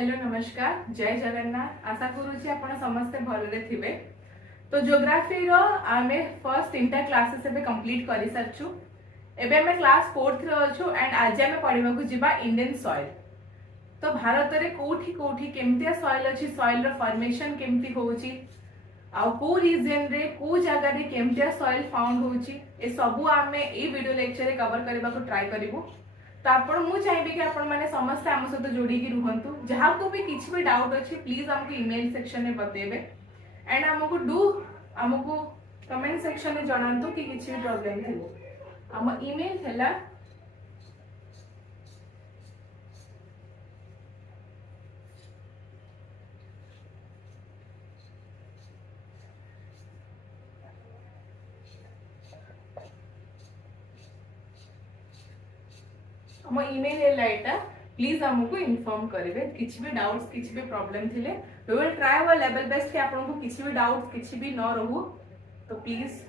Hello नमस्कार जय जगन्नाथ आशा करूँ आपण समस्ते भलरे थिबे। तो ज्योग्राफी रो आमे फर्स्ट तीनटा क्लासेस एबे कंप्लीट करि सारछु। एबे हमें क्लास 4th रे अछु एंड आज हमें पढिबा को जिबा इंडियन सॉइल। तो भारत रे कोठी कोठी केमतिया सॉइल अछि, सॉइल रो फॉर्मेशन केमति होउची आ को रीजन रे को जगह रे केमतिया सॉइल फाउंड होउची ए सबु आमे ए वीडियो लेक्चर रे कवर करबा को ट्राई करिवु। तो आपण मु चाहिए कि आपण माने समस्त आम सहित जोड़ी की रुहंतु। जहाँ को भी किसी भी डाउट अच्छी प्लीज हमको ईमेल सेक्शन में बतेबे एंड हमको कमेंट सेक्शन में जणांतु कि किसी भी प्रॉब्लम थिबो। हम ईमेल हैला हम ईमेल हैला एटा प्लीज हमको इन्फॉर्म करेंगे किसी भी डाउट्स किसी भी प्रॉब्लम थिले we will try our level best कि आपन को किसी भी डाउट किसी भी न रहू। तो प्लीज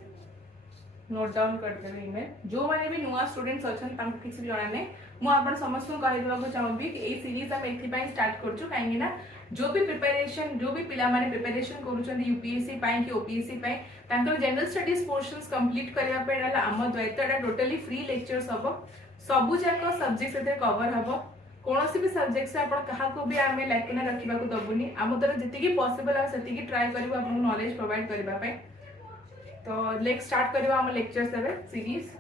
नोट डाउन कर देबे ईमेल। जो माने भी नुआ स्टूडेंट्स अछन तांको किसी भी जणा नै मु आपन समस्त को कहि देबा को चाहबी कि ए सीरीज हम एथि पय स्टार्ट करछु काहे ना जो भी प्रिपरेशन जो भी पिला माने प्रिपरेशन करूछन यूपीएससी पय कि ओपीएससी पय तांको जनरल स्टडीज पोर्शंस कंप्लीट करबा पे रहला हम द्वैतटा टोटली फ्री लेक्चर्स हबो। सबु जाक सब्जेक्ट सेते कवर हबो। कोनोसी भी सब्जेक्ट से आपण कहा को भी आमे लाइक ना रखिबा को दबुनी आम तरह जति पॉसिबल आ सेति की ट्राई करबो आपन नॉलेज प्रोवाइड करबा पे। तो लेट्स स्टार्ट करबा हम लेक्चर सेवे सीरीज।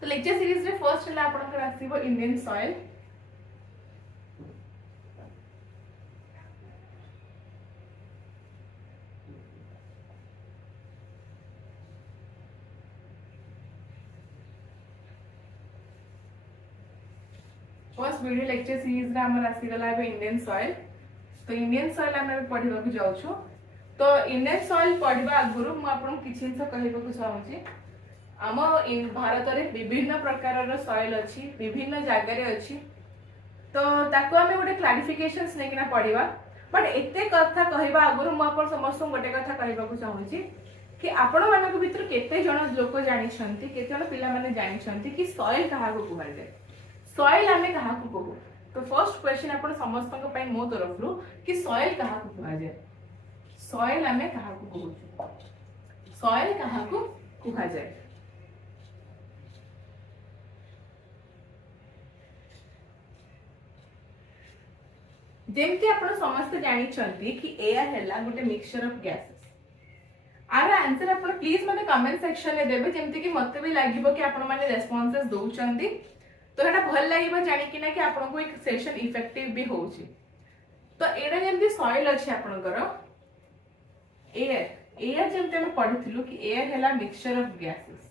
तो लेक्चर सीरीज रे फर्स्ट हला आपन कर आसीबो Indian soil. First video lecture series रे हमर आसी गला है इंडियन सॉइल। तो इंडियन सॉइल हम पढ़िबा को जाउछु। तो इंडियन सॉइल पढ़िबा आगुरु म आपन किछि हिंसा कहबा को चाहूची। आम भारत रे विभिन्न प्रकार रो सॉइल अछि, विभिन्न जागा रे अछि। तो ताको हमें गोटे क्लारिफिकेशंस नै किना पढ़िबा। बट एते कथा कहबा आगुरु म आपन समस्त गोटे कथा कहबा को चाहूची कि आपण मानक भितर केते जण लोक जानि छंती, केते जण पिला माने जानि छंती कि सॉइल कहा को कहल जाय, सॉइल हमें कहा को कहू। तो फर्स्ट क्वेश्चन आपण समस्त को पय मो तरफ रु कि सॉइल कहा को कहा जाय, सॉइल हमें कहा को कहू, सॉइल कहा को कहा जाय। जेमति आपण समस्त जानि छंती कि एयर हैला गोटे मिक्सचर ऑफ गैसेस। आर आंसर आपण प्लीज माने कमेंट सेक्शन में देबे जेमति कि मते भी लागिबो कि आपण माने रेस्पोंसेस दउचंती। तो एटा भल लागिबो जानि कि ना कि आपण को एक सेशन इफेक्टिव भी होउची। तो एटा जेमति सॉइल अछि आपनकर एयर एयर जेमति हम पढिथिलु कि एयर हैला मिक्सचर ऑफ गैसेस।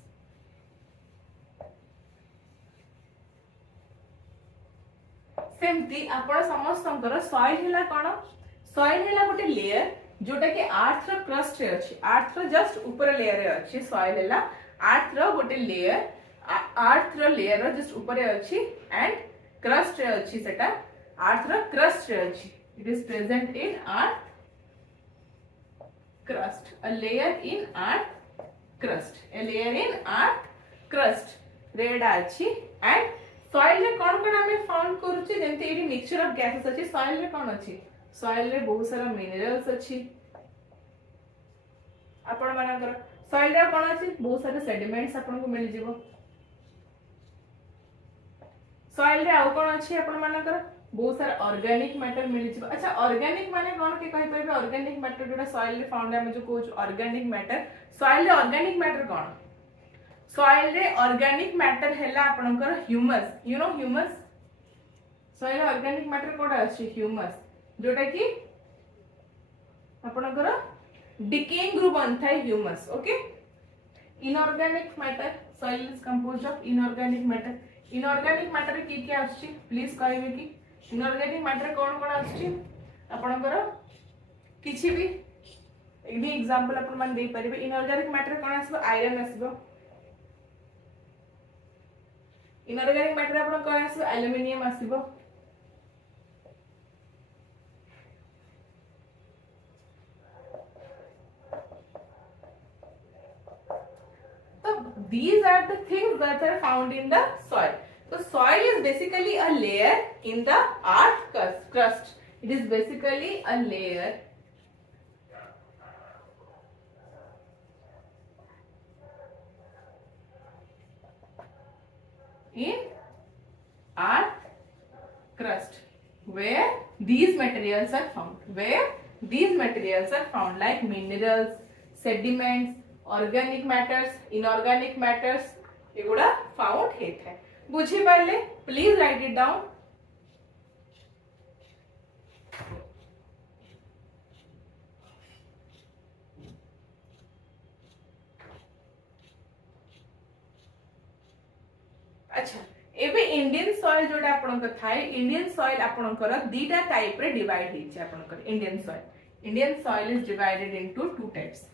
सेमती आपण समस्तंकर सॉइल हैला कोन, सॉइल हैला गोटे लेयर जोटा कि अर्थ रो क्रस्ट रे अछि, अर्थ रो जस्ट ऊपर लेयर रे अछि। सॉइल हैला अर्थ रो गोटे लेयर, अर्थ रो लेयर रो जस्ट ऊपर रे अछि एंड क्रस्ट रे अछि, सेटा अर्थ रो क्रस्ट रे अछि। It is present in earth crust, a layer in earth crust, a layer in earth crust red अछि। एंड सॉइल रे कोन कोन हमें फाउंड करूचे जेंते एडी मिक्सचर ऑफ गैसेस अछि। सॉइल रे कोन अछि, सॉइल रे बहुत सारा मिनरल्स अछि। आपण मानकर सॉइल रे कोन अछि, बहुत सारा सेडिमेंट्स आपण को मिल जिवो। सॉइल रे आउ कोन अछि आपण मानकर बहुत सारा ऑर्गेनिक मैटर मिल जिवो। अच्छा ऑर्गेनिक माने कोन के कहि परबे, ऑर्गेनिक मैटर जोटा सॉइल रे फाउंड है, हम जो कहू ऑर्गेनिक मैटर। सॉइल रे ऑर्गेनिक मैटर कोन, सॉइल रे ऑर्गेनिक मैटर हैला आपनकर humus. You know humus, soil organic matter कोडा अछि ह्यूमस, जोटा कि आपनकर डिकेइंग ग्रुप बनथाय humus. Okay, inorganic matter, soil is composed of inorganic matter. Inorganic matter की क्या अछि प्लीज कहबे कि इनऑर्गेनिक मैटर कोन कोन अछि आपनकर किछि भी एनी एग्जांपल अपन मान दे परिबे। इनऑर्गेनिक मैटर कोन आसीबो, आयरन आसीबो। इनऑर्गेनिक मैटर आपण कोन आसीबो, aluminium आसीबो। these are the things that are found in the soil. So soil is basically a layer in the earth crust. It is basically a layer in earth crust where these materials are found, like minerals, sediments, organic matters, inorganic matters, एगुड़ा found होता है. बुझी पाले? Please write it down. अच्छा, एबे Indian soil जोटा आपन को थाए, इंडियन सॉइल आपन को दीटा टाइप रे डिवाइड हिच आपन को. Indian soil is divided into two types.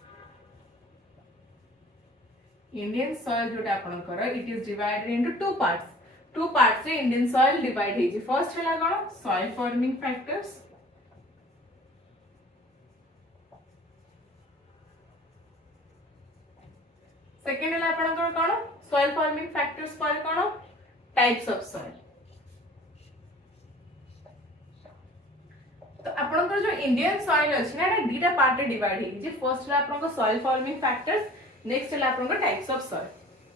Indian soil जोटा आपन को it is divided into two parts रे इंडियन सॉइल डिवाइड हिच. फर्स्ट हला कोन सॉइल फॉर्मिंग फैक्टर्स, सेकंड हला आपन को कोन सॉइल फॉर्मिंग फैक्टर्स पर कोन टाइप्स ऑफ सॉइल. तो आपन जो इंडियन सॉइल अछि ना दीटा पार्ट रे डिवाइड हे जे. फर्स्ट ला आपन सॉइल फॉर्मिंग फैक्टर्स, नेक्स्ट ला आपन टाइप्स ऑफ सॉइल.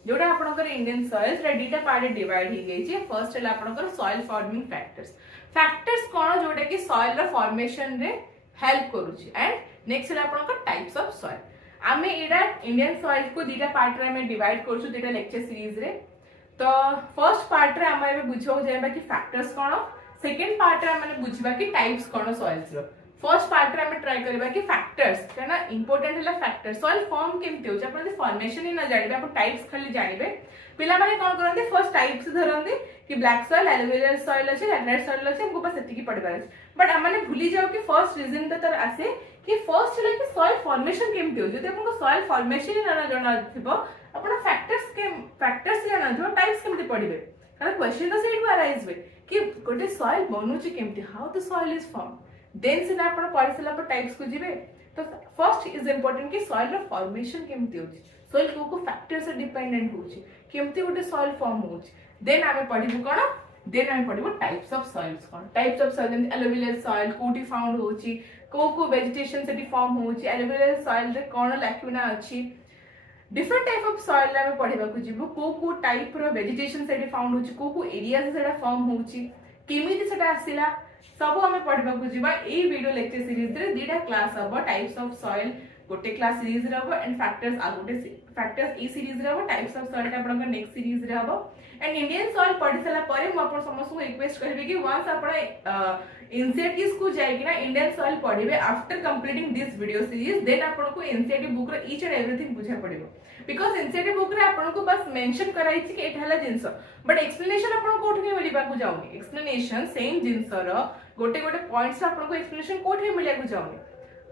जोटा आपन इंडियन सॉइल रे दीटा पार्ट रे डिवाइड हे गई जे. फर्स्ट ला आपन सॉइल फॉर्मिंग फैक्टर्स कोन जोटा कि सॉइल रो फॉर्मेशन रे हेल्प करूची. एंड नेक्स्ट ला आपन टाइप्स ऑफ सॉइल. आमे एडा इंडियन सॉइल को दीटा पार्ट रे हमें डिवाइड करछु दीटा लेक्चर सीरीज रे. तो फर्स्ट पार्ट रे हम एबे बुझो जायबा कि फैक्टर्स कोन, सेकंड पार्ट रे हम बुझबा कि टाइप्स कोन सॉइल्स रो. फर्स्ट पार्ट रे हम ट्राई करबा कि फैक्टर्स केना इंपोर्टेंट हला. फैक्टर सॉइल फॉर्म केमते होछ अपन फॉर्मेशन ही ना जानिबे, अपन टाइप्स खाली जानिबे. पिला माने कोन करंती फर्स्ट टाइप्स धरंती कि ब्लैक सॉइल, एलुवियल सॉइल अछि, लैटराइट सॉइल अछि, हमको बस एति की पढ़बार अछि. बट हम माने भूली जाओ कि फर्स्ट रीजन त तर आसे कि फर्स्ट हला कि सॉइल फॉर्मेशन केमते होछ. जदि अपन सॉइल फॉर्मेशन ही ना जाना थिबो, अपन फैक्टर्स या ना जो टाइप्स केमते पढ़िबे. कारण क्वेश्चन तो सेट अराइज वे कि गोटे सॉइल बनउची केमते, how the soil is form. Then से आपण पढ़ि सला पर टाइप्स को जिवे. तो फर्स्ट इज इंपोर्टेंट कि सॉइल रो फॉर्मेशन केमते होची, सॉइल को फैक्टर से डिपेंडेंट होची, केमते गोटे सॉइल फॉर्म होची. देन आमे पढ़िबु कोन, देन आमे पढ़िबु टाइप्स ऑफ सॉइल्स कोन. Types of soil alluvial soil कोठी फाउंड होची, को वेजिटेशन से फॉर्म होची, एलुवियल सॉइल रे कोन लैक्यूना अछि. डिफरेंट टाइप ऑफ सॉइल आमे पढ़िबा को जिवु, को टाइप रो वेजिटेशन से फाउंड होची, को एरिया से सेटा फॉर्म होची, केमिति सेटा आसिला सब हमें पढ़बा को जिबा. ए वीडियो लेक्चर सीरीज रे दीटा क्लास हबो. टाइप्स ऑफ सॉइल गोटे क्लास सीरीज रे हबो एंड फैक्टर्स आ गोटे फैक्टर्स ई सीरीज रे हबो. टाइप्स ऑफ सॉइल आपन नेक्स्ट सीरीज रे हबो. एंड इंडियन सॉइल पढ़ि सला परे म आपन समस्त को रिक्वेस्ट करबे कि वंस आपन एनसीईआरटी को जाय कि ना इंडियन सॉइल पढ़िबे after completing this video series. Then आपन को एनसीईआरटी बुक रे ईच एंड एवरीथिंग बुझा पड़िबो. बिकॉज़ एनसीईआरटी बुक रे आपन को बस मेंशन कराई छी कि एटा हला जिंस, बट एक्सप्लेनेशन आपन कोठी के मिलिबा को जाउनी. एक्सप्लेनेशन सेम जिंस रो गोटे गोटे पॉइंट्स आपन को एक्सप्लेनेशन कोठी मिलिया को जाउनी.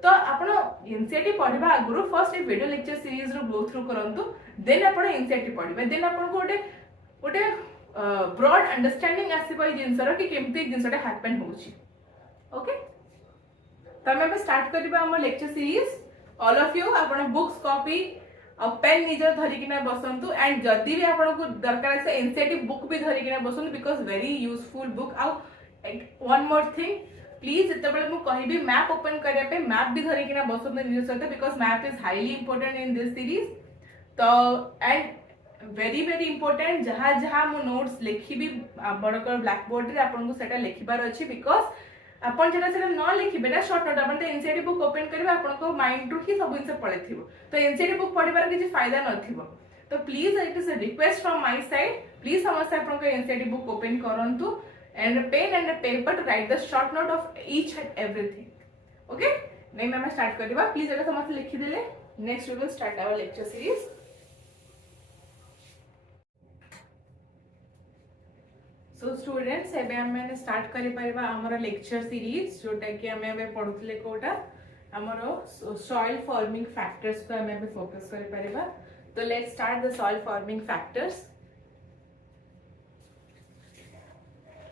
तो आपण NCERT पढ़िबा आगुरु first A video lecture series row go through करंतु. देन आपण एनसीईआरटी पढ़िबे. देन आपण को गोटे ब्रॉड अंडरस्टैंडिंग आसीबो ए जिंसर कि केमती जिंसटा हैपन होची. ओके, तो हम स्टार्ट करबा हम lecture series. All of you आपण बुक्स कॉपी और पेन निजर धरि किना बसंतु. एंड जदी भी आपण को दरकार से एनसीईआरटी बुक भी धरि किना बसंतु, बिकॉज़ वेरी यूजफुल बुक. आउ वन मोर थिंग, प्लीज जतबेले मु कहिबी मैप ओपन करिया पे मैप भी धरि किना बसंतु निज सहित, because map is highly important in this series. तो एंड वेरी वेरी इंपोर्टेंट जहा जहा मु नोट्स लिखिबी बड़कर ब्लैक बोर्ड रे आपन को सेटा लिखिबार अछि. बिकॉज़ अपन जेटा सेटा न लिखिबे ना शॉर्ट नोट, अपन तो एनसीईआरटी बुक ओपन करबे आपन को माइंड रु ही सब जिंस पळेथिबो. तो एनसीईआरटी बुक पढिबार किछि फायदा नथिबो. तो please it is a request from my side, please समस्त आपन को एनसीईआरटी बुक ओपन करंतु and a pen and a paper to write the short note of each and everything. Okay, नहीं मैं स्टार्ट करबा. प्लीज एटा समस्त लिखि देले. Next we will start our lecture series. So students एबे हम स्टार्ट करि परबा हमर लेक्चर सीरीज जोटा कि हम एबे पढुतले कोटा हमर सॉइल फॉर्मिंग फैक्टर्स को हम एबे फोकस करि परबा. तो let's start the soil forming factors.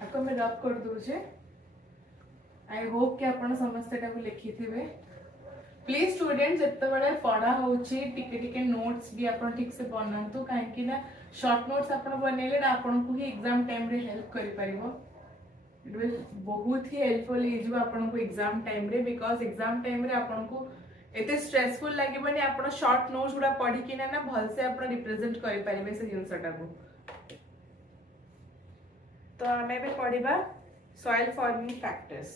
आपको मैं रब कर दूचे. आई होप कि आपण समस्त एटा को लिखि थिबे. प्लीज स्टूडेंट जिते बड़े पढ़ा होची टिके टिके नोट्स भी आपण ठीक से बनातु काहे ना शॉर्ट नोट्स आपण बनेले ना आपण को ही एग्जाम टाइम रे हेल्प करि परिबो इट विल बहुत ही हेल्पफुल हे जो आपण को एग्जाम टाइम रे बिकॉज़ एग्जाम टाइम रे आपण को एते स्ट्रेसफुल लागबनी आपण शॉर्ट नोट्स गुडा पढ़ी कि ना भल से आपण रिप्रेजेंट करि परिबे से जिंसटा को तो हमें भी पढ़िबा soil forming factors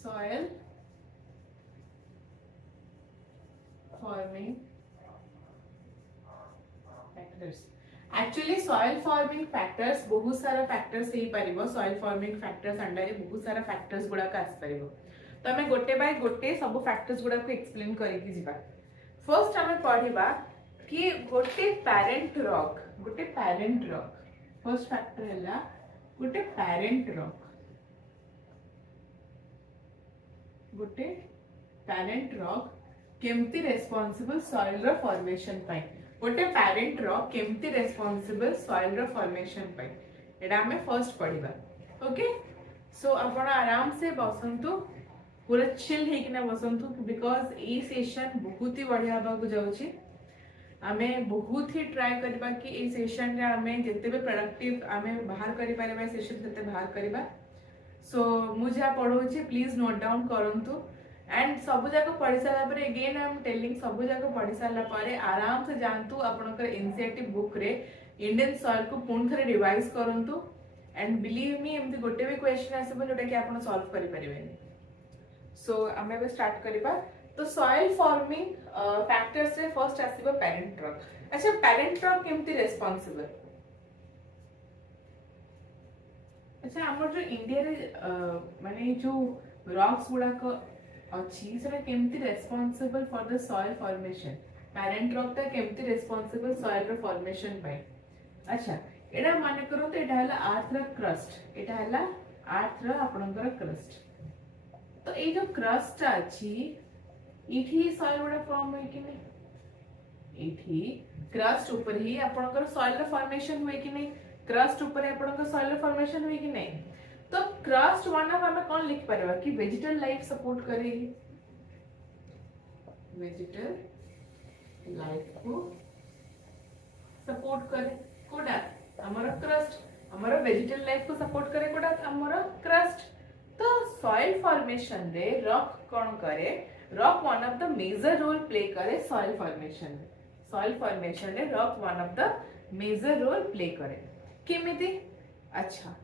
soil forming factors actually soil forming factors बहुत सारा factors हे परिबो soil forming factors अंडर बहुत सारा factors गुडा का आस परिबो तो हमें गोटे बाय गोटे सब factors गुडा को एक्सप्लेन करि कि जिबा फर्स्ट हमें पढ़िबा कि गोटे parent rock फर्स्ट फैक्टर हला गोटे parent rock गोटे पैरेंट रॉक केमती रेस्पोंसिबल सॉइल रो फॉर्मेशन पाई गोटे पैरेंट रॉक केमती रेस्पोंसिबल सॉइल रो फॉर्मेशन पाई एडा हमें फर्स्ट पढ़िबा ओके सो आपण आराम से बसंतु पूरा चिल हे कि ना बसंतु बिकॉज़ ए सेशन बहुत ही बढ़िया हबा को जाउची हमें बहुत ही ट्राई करबा कि ए सेशन रे हमें जते भी प्रोडक्टिव हमें बाहर करि पारेबा सेशन जते बाहर करबा सो मुझे पढ़ाऊँ प्लीज नोट डाउन करंतु एंड सब जाक पढ़ी सारा पर अगेन आई एम टेलिंग सब जाक पढ़ी सारा पर आराम से जानतु आपनकर एनसीईआरटी बुक रे इंडियन सॉइल को पुन थरे रिवाइज करंतु एंड बिलीव मी एमती गोटे भी क्वेश्चन आसबो जोटा कि आपण सॉल्व करि परिबेनी सो हमें अब स्टार्ट करिबा तो सॉइल फॉर्मिंग फैक्टर्स रे फर्स्ट आसीबो पेरेंट रॉक अच्छा पेरेंट रॉक केमती रिस्पांसिबल अच्छा हमर जो इंडिया रे माने जो रॉक्स गुडा को अछि सेटा केमती responsible for the soil formation parent rock ता केमती रिस्पांसिबल सॉइल रो फॉर्मेशन पाई अच्छा एडा माने करो तो एडा हला अर्थ रो क्रस्ट एडा हला अर्थ रो आपनकर क्रस्ट तो ए जो क्रस्ट अछि इठी सॉइल गुडा फॉर्म होई कि नहीं इठी क्रस्ट ऊपर ही आपनकर सॉइल रो फॉर्मेशन होई कि नहीं क्रस्ट ऊपर आपनकर सॉइल फॉर्मेशन हुई कि नहीं तो क्रस्ट वन ऑफ हमें कौन लिख परबा कि वेजिटल लाइफ सपोर्ट करेगी वेजिटल लाइफ को सपोर्ट करे कोडा हमर क्रस्ट हमर वेजिटल लाइफ को सपोर्ट करे कोडा हमर क्रस्ट तो सॉइल फॉर्मेशन रे रॉक कौन करे rock one of the major role play करे सॉइल फॉर्मेशन रे rock one of the major role play करे केमिति अच्छा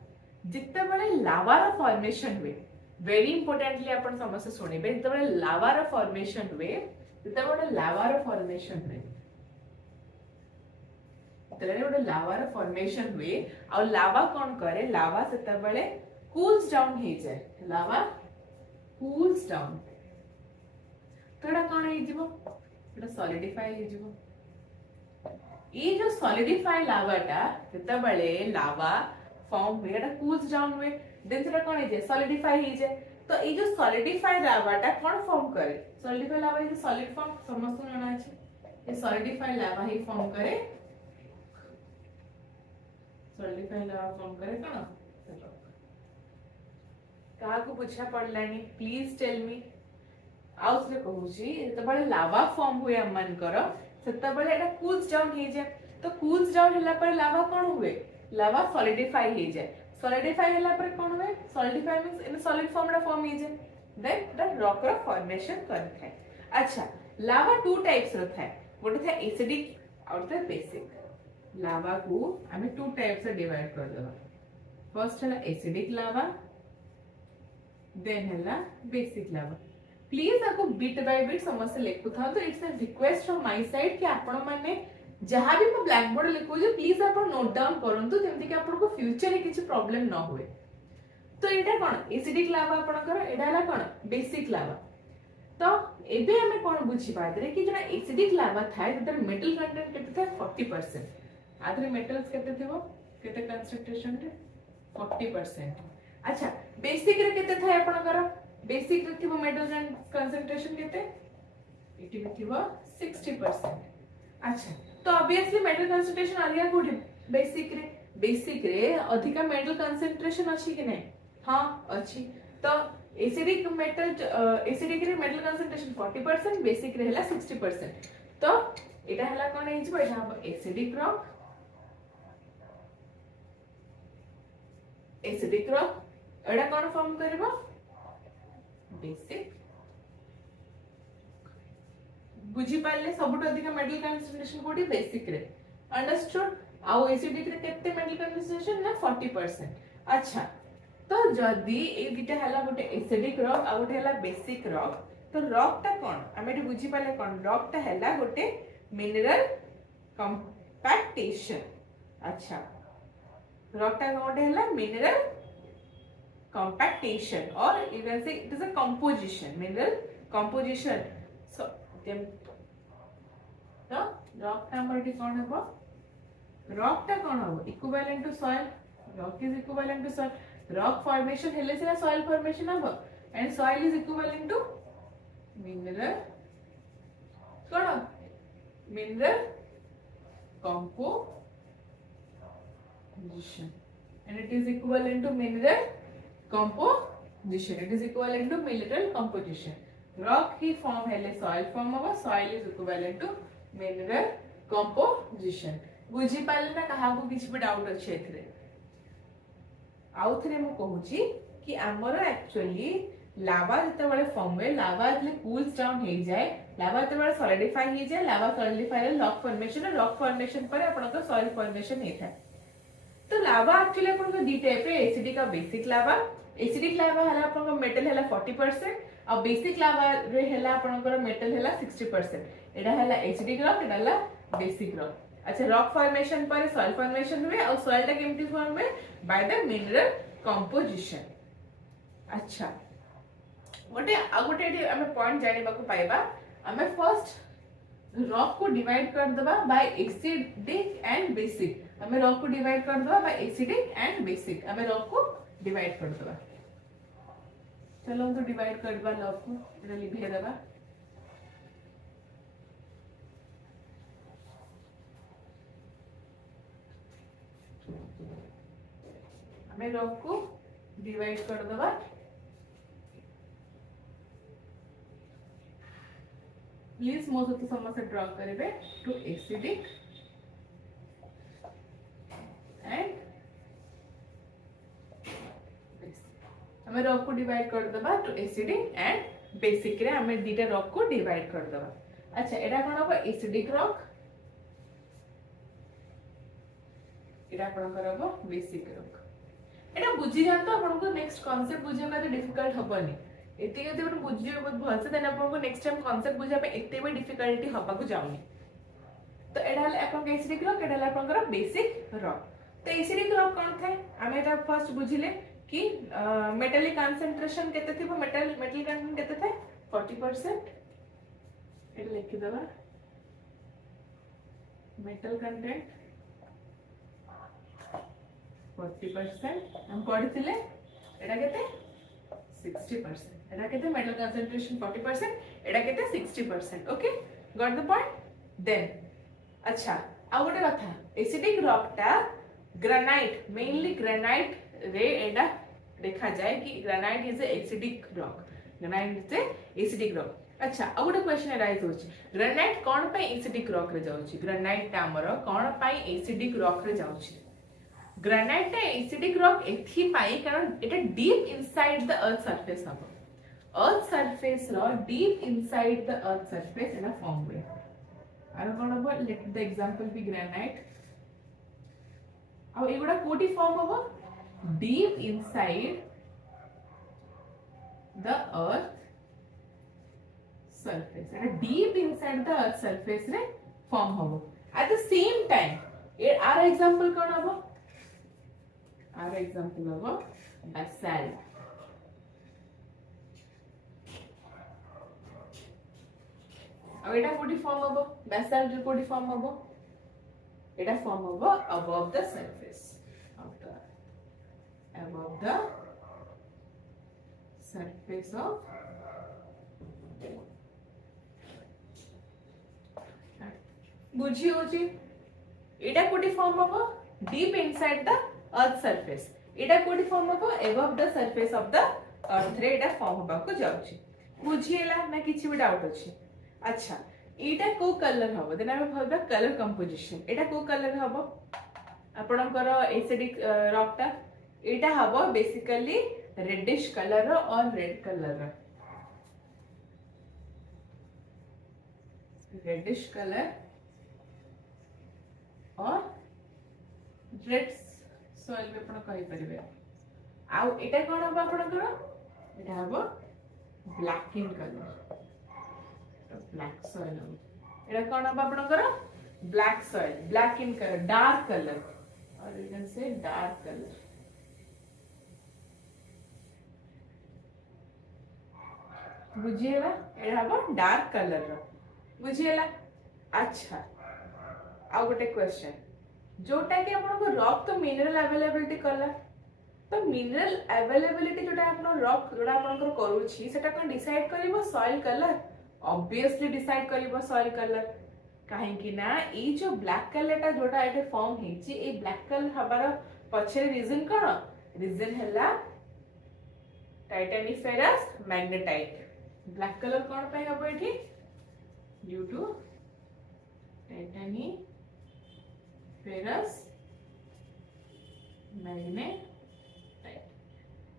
जिते बड़े लावा रो फॉर्मेशन हुए वेरी इंपोर्टेंटली अपन समझ सुनिबे जिते बड़े लावा रो फॉर्मेशन हुए जिते बड़े लावा रो फॉर्मेशन हुए तले बड़े लावा रो फॉर्मेशन हुए और लावा कौन करे लावा सेते बड़े कूल्स डाउन हे जाए लावा कूल्स डाउन तोड़ा कौन हे जिवो एटा सॉलिडिफाई हे जिवो ये जो सॉलिडिफाई लावाटा जते बळे लावा फॉर्म हुए एटा कूल्स डाउन हुए देन सेटा कोन हे जे सॉलिडिफाई हे जे तो ये जो सॉलिडिफाई लावाटा कोन फॉर्म करे सॉलिडिफाई लावा ये सॉलिड फॉर्म समस्त जाना अछि ये सॉलिडिफाई लावा ही फॉर्म करे सॉलिडिफाई लावा फॉर्म करे कोन काहा को पूछा पड़लानी प्लीज टेल मी आउस रे कहूची जते बळे लावा फॉर्म हुए मन करो सेता बळे एटा कूल्स डाउन हे जाय तो कूल्स डाउन हला पर लावा कोन हुए लावा सॉलिडिफाई हे जाय सॉलिडिफाई हला पर कोन हुए solidify means in solid form रा फॉर्म हे जाय देन द रॉक रा फॉर्मेशन करत है अच्छा लावा टू टाइप्स रथ है गोटे था एसिडिक और था बेसिक लावा को हमें टू टाइप्स से डिवाइड कर देबा फर्स्ट हला एसिडिक लावा देन हला बेसिक लावा प्लीज आपको बिट बाय बिट समझ लिखु था तो it's a request from my side कि आपण माने जहां भी मैं ब्लैक बोर्ड लिखु जे प्लीज आपण नोट डाउन करंतु जेमति कि आपण को फ्यूचर रे किछ प्रॉब्लम न होए तो एटा कोन एसिडिक लावा आपण कर एटा हला कोन बेसिक लावा तो एबे हमें कोन बुझी पादरे कि जना एसिडिक लावा थाए तदर मेटल कंटेंट केते था 40% आधरे मेटल्स केते थिबो केते कंसंट्रेशन रे 40% अच्छा बेसिक रे केते था आपण कर बेसिक रे थिबो मेटल कंसंट्रेशन केते एटी में थिबो 60%। अच्छा तो ऑब्वियसली मेटल कंसंट्रेशन आलिया कोठी बेसिक रे अधिका मेटल कंसंट्रेशन अछि कि नै हाँ अच्छी तो एसिडिक मेटल एसिडिक रे मेटल कंसंट्रेशन 40% बेसिक रे हला 60% तो एटा हला कोन हे जबो एटा हम एसिडिक रॉक एटा कोन फॉर्म करबो बेसिक बुझी पाले सबुठ अधिक मेटल कंसंट्रेशन कोठी बेसिक रे अंडरस्टूड आउ एसिडिक रे केते मेटल कंसंट्रेशन ना 40%। अच्छा तो जदी ए दिटा हला गोटे एसिडिक रॉक आ गोटे हला बेसिक रॉक तो रॉक टा कोन हमें एटी बुझी पाले कोन रॉक टा हला गोटे मिनरल कंपैक्टेशन। अच्छा रॉक टा गोटे हला mineral compactation or you can say it is a composition mineral composition so them तो rock टा हमर एटी कोन हेबो rock टा कोन हेबो equivalent to soil rock is equivalent to soil rock formation हेले से soil formation हेबो and soil is equivalent to mineral cone mineral composition and it is equivalent to mineral composition it is equivalent to mineral composition rock he form हेले soil form होगा soil is equivalent to mineral composition बुझी पाले ना कहा को किछ भी doubt अछि एथरे आउ थरे मु कहूची कि हमर एक्चुअली लावा जते बळे फॉर्म हुए लावा जले कूल्स डाउन हे जाए लावा जते बळे सॉलिडिफाई हे जाए लावा सॉलिडिफाई रॉक फॉर्मेशन पर अपन को सॉइल फॉर्मेशन हे था तो लावा एक्चुअली अपन को दी टाइप रे एसिडिक का बेसिक लावा हला अपन को मेटल हला 40% और बेसिक लावा रे हला अपन को मेटल हला 60% एडा हला एसिडिक रॉक एडा हला बेसिक रॉक। अच्छा रॉक फॉर्मेशन पर सॉइल फॉर्मेशन हुए और सॉइल टा केमती फॉर्म हुए बाय द मिनरल कंपोजिशन। अच्छा गोटे आ गोटे हमें पॉइंट जानि बाको पाइबा हमें फर्स्ट रॉक को डिवाइड कर दबा बाय एसिडिक एंड बेसिक हमें रॉक को डिवाइड कर दबा बाय एसिडिक एंड बेसिक हमें रॉक को डिवाइड कर दबा चलो तो डिवाइड कर दबा रॉक को एटा लिखे दबा हमें रॉक को डिवाइड कर दबा प्लीज मो सहित समस्त ड्रॉ करेबे टू एसिडिक एंड हमें रॉक को डिवाइड कर दबा टू एसिडिक एंड बेसिक रे हमें दीटा रॉक को डिवाइड कर दबा। अच्छा एटा कोन हो एसिडिक रॉक एटा कोन करबो बेसिक रॉक एटा बुझी जान तो आपन को नेक्स्ट कांसेप्ट बुझे का डिफिकल्ट हबनी एते यदि अपन बुझियो बहुत भल से देना अपन को नेक्स्ट टाइम कांसेप्ट बुझा पे एते भी डिफिकल्टी हबा को जाउनी तो एटा हला अपन एसिडिक रॉक एटा हला अपन को बेसिक रॉक तो एसिडिक रॉक कोन थाए हमें एटा फर्स्ट बुझिले कि मेटालिक कंसंट्रेशन केते थिबो मेटल कंटेंट केते थाए 40% एटा लिखि दबा मेटल कंटेंट 40% हम पढ़िथिले एटा केते 60% एटा केते मेटल कंसंट्रेशन 40% एटा केते 60% okay got the point then अच्छा आ गोटे कथा एसिडिक रॉक टा ग्रेनाइट मेनली ग्रेनाइट रे एटा देखा जाए कि granite is a acidic rock granite is a acidic rock. अच्छा आ गोटे क्वेश्चन राइज होची ग्रेनाइट कोन पे एसिडिक रॉक रे जाउची ग्रेनाइट टा हमर कोन पे एसिडिक रॉक रे जाउची ग्रेनाइट टा एसिडिक रॉक एथि पाई कारण एटा deep inside the earth surface हबो अर्थ सरफेस रो deep inside the earth surface एटा फॉर्म हुए आरो कोन हबो let the example be granite अब एगुडा कोटी फॉर्म हबो deep inside the earth surface एटा deep inside the earth surface रे फॉर्म हबो एट द सेम टाइम ए आर एग्जांपल कोन हबो आर एग्जांपल हबो बेसाल्ट अब एटा कोटी फॉर्म हबो बेसाल्ट रे कोटी फॉर्म हबो एटा फॉर्म हबो above the surface of the above the surface of बुझी होची एटा कोटी फॉर्म हबो deep inside the earth surface एटा कोडी फॉर्म होबो above the surface of the earth रे एटा फॉर्म होबा को जाउची बुझिएला ना किछि भी डाउट अछि अच्छा एटा को कलर हबो देन हम भाबा कलर कंपोजिशन एटा को कलर हबो आपणकर एसिडिक रॉक टा एटा हबो बेसिकली रेडिश कलर और रेड कलर रेडिश कलर और रेड सॉइल पे आपण कहि परिबे आ एटा कोन हबो आपणकर एटा हबो black in colour black soil एटा कोन हबो आपणकर black soil black in colour dark colour और you can say dark colour बुझिएला एटा हबो डार्क कलर बुझिएला अच्छा आ गोटे क्वेश्चन जोटा कि आपन को रॉक तो मिनरल अवेलेबिलिटी कला तो मिनरल अवेलेबिलिटी जोटा आपन रॉक जोटा आपन को करूची सेटा कोन डिसाइड करबो सॉइल कलर ऑब्वियसली डिसाइड करबो सॉइल कलर काहे कि ना ई जो ब्लैक कलर टा जोटा एटे फॉर्म हेची ए ब्लैक कलर हबार पछे रीजन कोन रीजन हला टाइटेनिफेरस मैग्नेटाइट ब्लैक कलर कोन पे हबो एठी due to titaniferous magnetite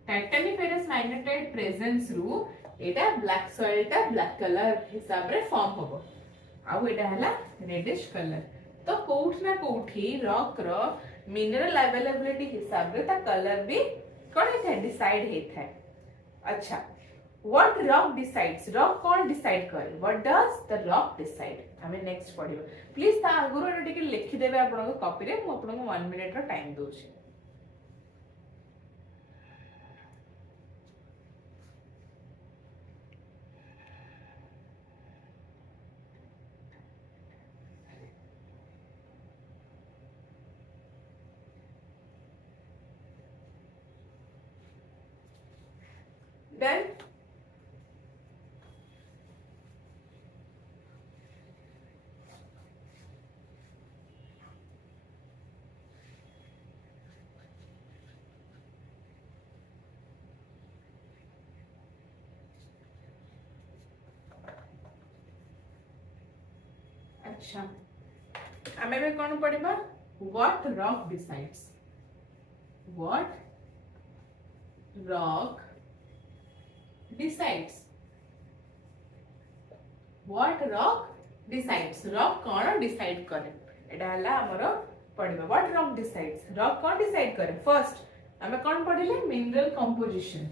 titaniferous magnetite presence रु एटा ब्लैक सॉइल टा ब्लैक कलर हिसाब रे फॉर्म होबो आ एटा हला रेडिश कलर तो कोठ ना कोठी रॉक रो मिनरल अवेलेबिलिटी हिसाब रे ता कलर भी कोन हे डिसाइड हेत है अच्छा what rock decides rock कौन डिसाइड करे what does the rock decide हमें नेक्स्ट पढिबो प्लीज ता आगुरो एटा टिके लिखि देबे आपन को कॉपी रे मु आपन को 1 मिनिट रो टाइम दोछि देन अच्छा हमें भी कौन पढ़िबा what rock decides what rock decides what rock decides rock कौन डिसाइड करे एटा हला हमरो पढ़िबा what rock decides rock कौन डिसाइड करे फर्स्ट हमें कौन पढ़िले मिनरल कंपोजिशन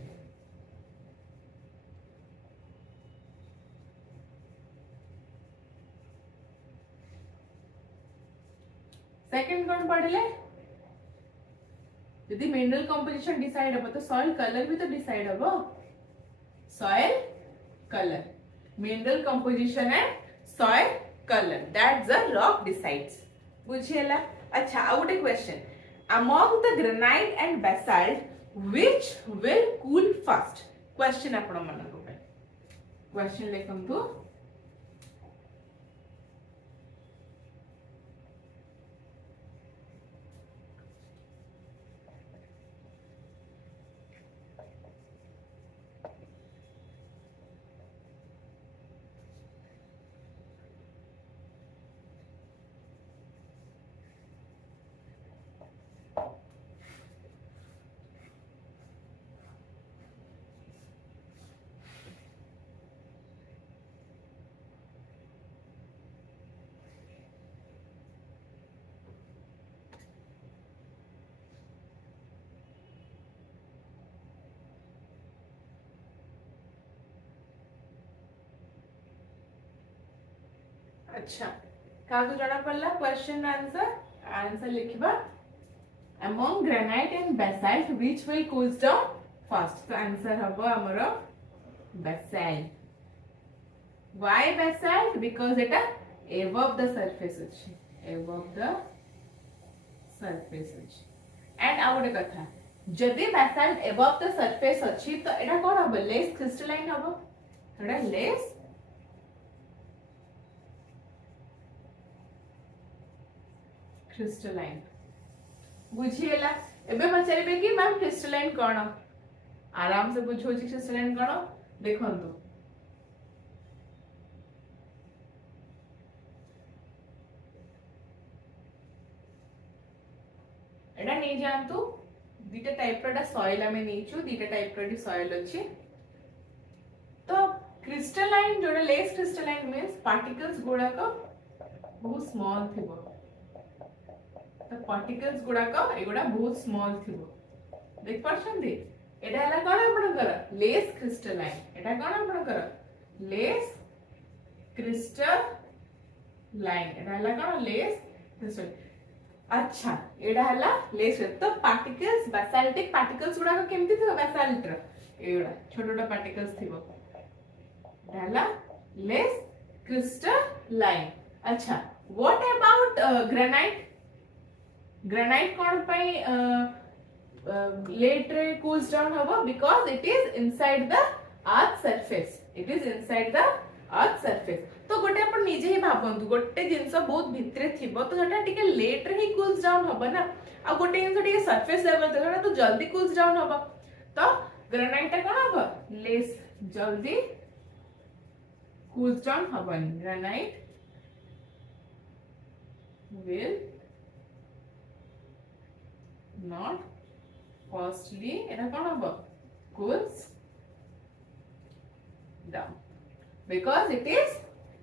सेकंड कौन पढ़ले यदि मिनरल कंपोजिशन डिसाइड हो तो सॉइल कलर भी तो डिसाइड हो soil colour mineral composition and soil colour that's the rock decides बुझिएला अच्छा आ गोटे question among the granite and basalt which will cool fast question आपण मन को क्वेश्चन लिखंतु अच्छा कागु जणा पड़ला क्वेश्चन आंसर आंसर लिखबा among granite and basalt which will cools down fast तो आंसर हबो हमरो basalt why basalt because Etah above the surface अछि above the surface अछि and आउटे कथा जदि basalt above the surface अछि तो एटा कोन हबो less crystalline हबो एटा less crystalline बुझिएला एबे पचारिबे कि मैम क्रिस्टलाइन कोन आराम से बुझो छी क्रिस्टलाइन कोन देखंतु एटा नै जानतु दीटा टाइप रा सॉइल हमें नेचु दीटा टाइप रा सॉइल अछि तो क्रिस्टलाइन जोडा लेस क्रिस्टलाइन मींस पार्टिकल्स गुडा को बहुत स्मॉल थिबो तो पार्टिकल्स गुडा को एगुडा बहुत स्मॉल थिबो देख परछंदी एटा हला कोन आपनकर लेस क्रिस्टलाइन एटा कोन आपनकर लेस क्रिस्टलाइन एटा हला कोन लेस क्रिस्टल अच्छा एडा हला लेस तो पार्टिकल्स बेसाल्टिक पार्टिकल्स गुडा को केमति थिबो बेसाल्ट रा एडा छोटा छोटा पार्टिकल्स थिबो एडा हला लेस क्रिस्टलाइन अच्छा व्हाट अबाउट ग्रेनाइट ग्रेनाइट कोन पई लेट रे कूल्स डाउन होबो because it is inside the earth surface it is inside the earth surface तो गोटे अपन निजे ही भाबंतु गोटे जिंस बहुत भितरे थिबो तो सेटा टिके लेट रे ही कूल्स डाउन होबो ना आ गोटे जिंस टिके सरफेस लेवल तो सेटा तो जल्दी कूल्स डाउन होबो तो ग्रेनाइट ता कोन होबो लेस जल्दी कूल्स डाउन होबो granite will not firstly eta kon hobo cools down because it is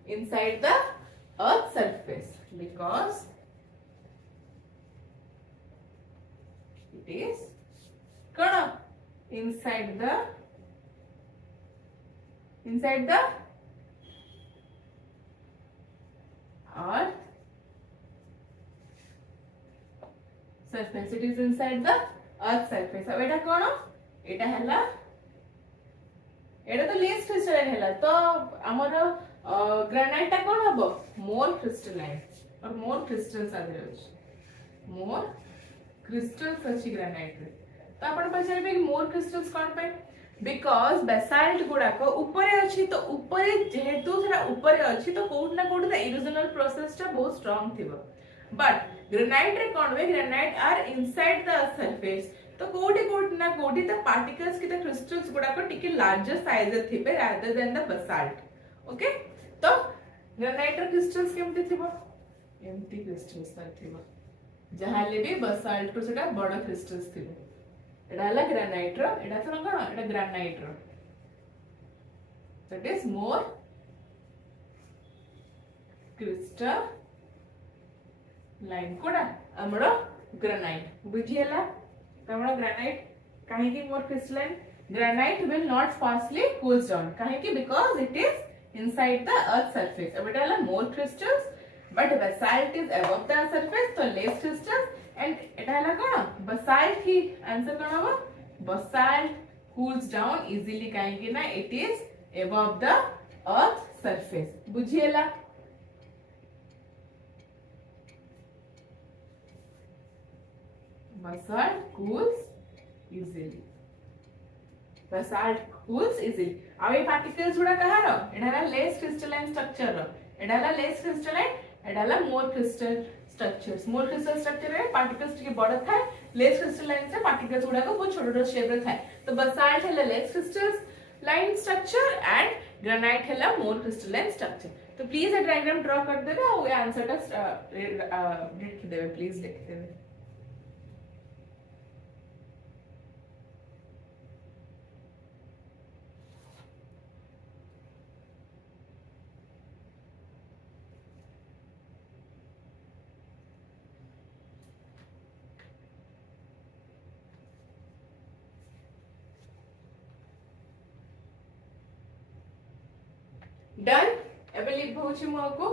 inside the earth surface because it is kon inside the earth surface it is inside the earth surface अब एटा कोन एटा हला एटा तो less crystalline हला तो हमर granite ता कोन हबो मोर crystalline और मोर crystals आदि रहछ मोर क्रिस्टल्स अछि ग्रेनाइट रे तो आपण पछारबे कि मोर क्रिस्टल्स कोन पे बिकॉज़ बेसाल्ट गुडा को ऊपर अछि तो ऊपर जेहेतु सेरा ऊपर अछि तो कोठ ना कोठ इरोजनल प्रोसेस ता बहुत स्ट्रांग थिबो बट ग्रेनाइट रे कोन वे granite are inside the surface तो कोठी ना कोठी द पार्टिकल्स की द क्रिस्टल्स गुडा को टिके लार्जर साइज थिबे rather than the basalt okay तो ग्रेनाइट रे क्रिस्टल्स केमति थिबो एम्प्टी क्रिस्टल्स ता थिबो जहां ले भी बेसाल्ट तो सेटा बड़ क्रिस्टल्स थिबो एडा हला ग्रेनाइट रो एडा तो कोन एडा ग्रेनाइट रो that is more crystalline कोडा हमरो ग्रेनाइट बुझियला हमरो ग्रेनाइट काहे की more crystalline granite will not fastly cools down काहे की because it is inside the earth surface अब एटा more crystals but basalt is above the surface तो लेस क्रिस्टल्स एंड एटा हला कोन बेसाल्ट ही आंसर कोन होबो बेसाल्ट कूल्स डाउन इजीली काहे की ना it is above the earth surface बुझियला basalt cools easily basalt cools easily अब ये particles गुडा कहार एडाला less crystalline structure एडाला less crystalline एडाला more crystal structures more crystal structure रे particles टिके बड़ थाए less crystalline से particles गुडा को बहुत छोटा shape रे थाए तो basalt हैला less crystalline structure and granite हैला more crystalline structure तो प्लीज ये डायग्राम ड्रा कर देबे और ये आंसर टा लिख देबे प्लीज लिख देबे डन एबे लिख बहुची मो को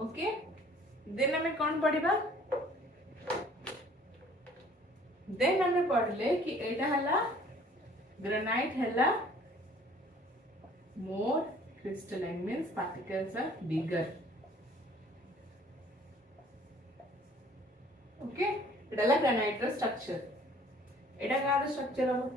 ओके देन हमें कौन पढ़िबा देन हमें पढ़ले कि एटा हला ग्रेनाइट हला more crystalline means particles are bigger okay Etah La granite रो स्ट्रक्चर एटा का स्ट्रक्चर हो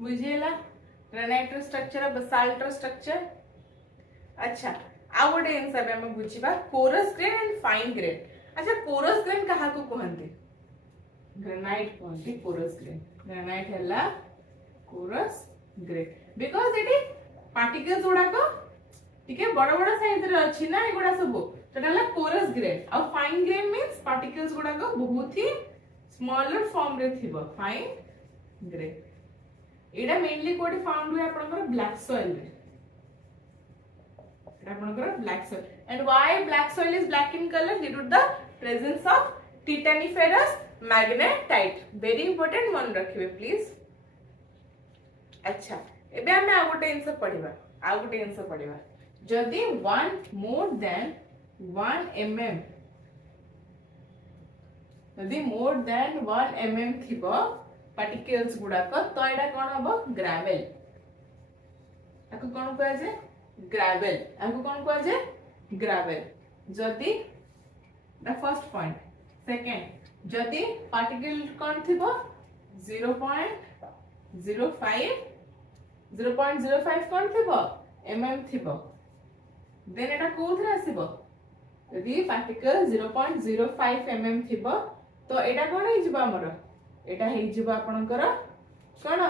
बुझिएला ग्रेनाइट रो स्ट्रक्चर बेसाल्ट रो स्ट्रक्चर अच्छा आ गोटे आंसर हम बुझिबा coarse grain and fine grain अच्छा कोरस ग्रेन कहा को कहंती ग्रेनाइट कहंती कोरस ग्रेन ग्रेनाइट हैला कोरस ग्रेन बिकॉज़ एटी पार्टिकल्स गुडा को ठीक है बड़ बड़ साइज रे अछि ना एगुडा सब सेटाला कोरस ग्रेन और फाइन ग्रेन मींस पार्टिकल्स गुडा को बहुत ही स्मॉलर फॉर्म रे थिबो फाइन ग्रेन एटा मेनली कोडी फाउंड हुए आपनकर ब्लैक सॉइल रे एटा आपनकर black soil and why black soil is black in colour due to the presence of titaniferous magnetite very important मन रखिबे प्लीज अच्छा एबे हम आ गोटे आंसर पढिबा जदि 1 मोर देन 1 mm जदि मोर देन 1 mm थिबो पार्टिकल्स गुडा को तो एटा कोन हबो ग्रेवल आको कोन कहै जे ग्रेवल आको कोन कहै जे ग्रेवल जदि द फर्स्ट पॉइंट सेकंड जदि पार्टिकल कोन थिबो 0.05 कोन थिबो mm थिबो देन एटा कोथरे आसीबो यदि पार्टिकल 0.05 mm थिबो तो एटा कोन हे जिबो हमर एटा हे जिबो आपनकर कोन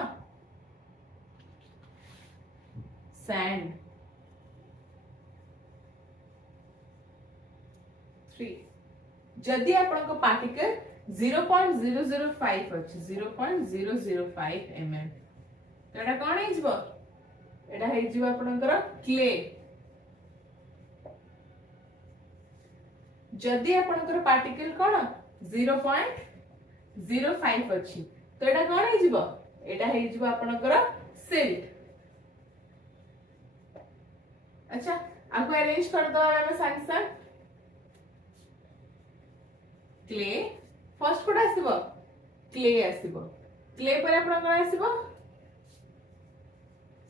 सैंड 3 जदि आपनको पार्टिकल 0.005 अछि 0.005 mm तो एटा कोन हे जिबो एटा हे जिबो आपनकर क्ले जदि आपनकर पार्टिकल कोन 0.05 अछि तो एटा कोन हे जिवो एटा हे जिवो आपनकर सिल्ट अच्छा आको अरेंज कर दो हम संग क्ले फर्स्ट कोड आसीबो क्ले पर आपन कोन आसीबो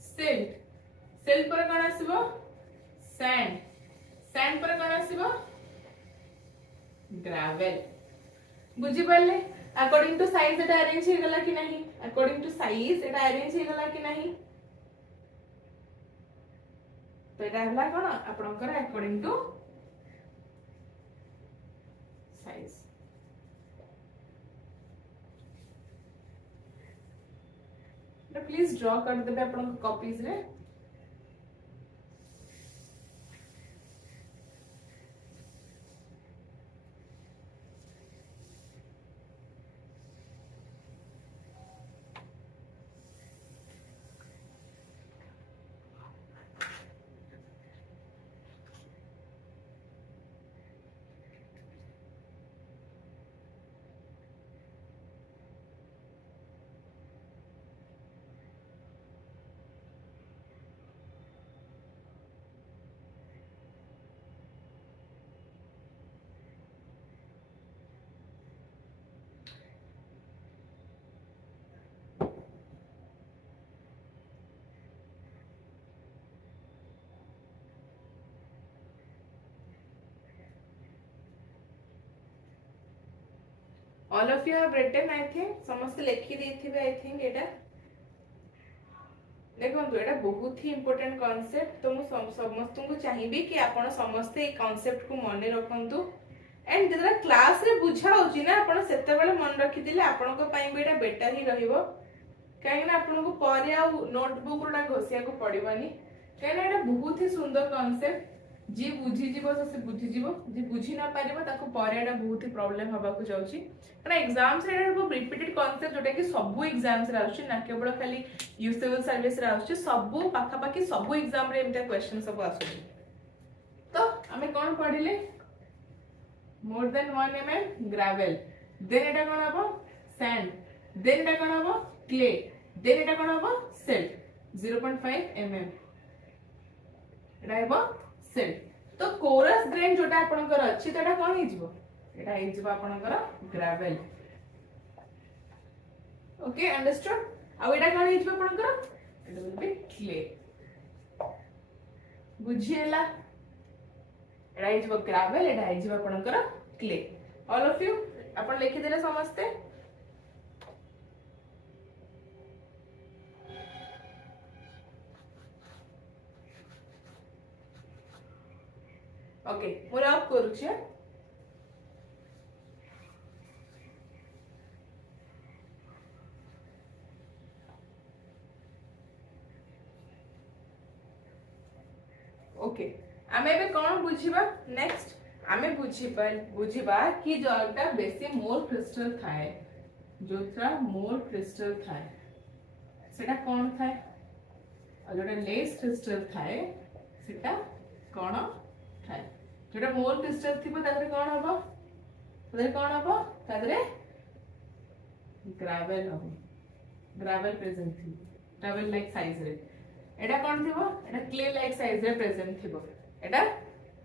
सिल्ट पर कोन आसीबो सैंड पर कोन आसीबो ग्रेवल बुझी पड़ले according to size Etah arrange हे गला कि नहीं according to size Etah arrange हे गला कि नहीं तो एटा हला कोन आपनकर अकॉर्डिंग टू साइज तो प्लीज ड्रॉ कर देबे आपन कॉपीज रे all of you have written I think समस्त लिखि देथिबे I think एटा देखंतु एटा बहुत ही इंपोर्टेंट कांसेप्ट तो मु समस्त को चाहिबी कि आपण समस्त ए कांसेप्ट को मने रखंतु एंड जेतरा क्लास रे बुझा होची ना आपण सेते बेले मन रखि दिले आपण को पई बेटा बेटर ही रहइबो काहे ना आपण को परे आ नोटबुक रोडा घोसिया को पड़िबनी काहे ना एटा बहुत ही सुंदर कांसेप्ट जी बुझी जीवो से बुझी जीवो जी बुझी ना पारिबो ताको परेडा बहुत ही प्रॉब्लम हबा को जाउची ना एग्जाम्स रे एटा रिपीटेड कांसेप्ट जोटा कि सब एग्जाम्स रे आउची ना केवल खाली यूसेबल सर्विस रे आउची सब पाखा पाखी सब एग्जाम रे एमता क्वेश्चन सब आसुची तो हमें कोन पढिले more than 1 mm gravel then एटा कोन हबो सैंड देन एटा कोन हबो क्ले देन एटा कोन हबो सिल्ट 0.5 mm एटा हबो सिल्ट तो कोरस ग्रेन जोटा आपनकर अछि तडा कोन हे जिवो एटा हे जिवो आपनकर ग्रेवल ओके अंडरस्टूड आ एटा कोन हे जिवो आपनकर इट विल बी क्ले बुझिएला एटा हे जिवो ग्रेवल एटा हे जिवो आपनकर क्ले ऑल ऑफ यू अपन लिखि देले समस्ते ओके मोर आप करू ओके आमे बे कोन बुझिबा नेक्स्ट आमे बुझिबा कि जोटा बेसी मोर क्रिस्टल थाए जोटा मोर क्रिस्टल थाए सेटा कोन थाए और जोटा लेस क्रिस्टल थाए सेटा कोन थाए जोटा मोर क्रिस्टल थिबो तादरे कोन हबो तादरे ग्रेवल हबो ग्रेवल प्रेजेंट थी ग्रेवल लाइक साइज रे एटा कोन थिबो एटा क्ले लाइक साइज रे प्रेजेंट थिबो एटा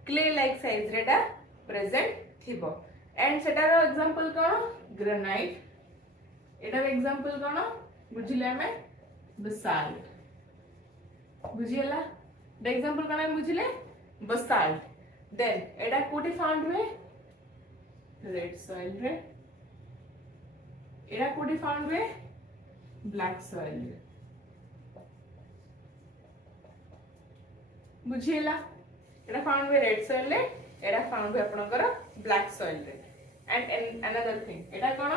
क्ले लाइक साइज रे एटा प्रेजेंट थिबो एंड सेटार एग्जांपल कोन ग्रेनाइट एटार एग्जांपल कोन बुझिले हमें बसाल्ट बुझियला द एग्जांपल कोन हम बुझिले बसाल्ट देन एटा कोठी फाउंड हुए रेड सॉइल रे एटा कोठी फाउंड हुए ब्लैक सॉइल रे बुझियला एटा फाउंड हुए रेड सॉइल रे एटा फाउंड हुए आपनकर ब्लैक सॉइल रे and another thing Etah cone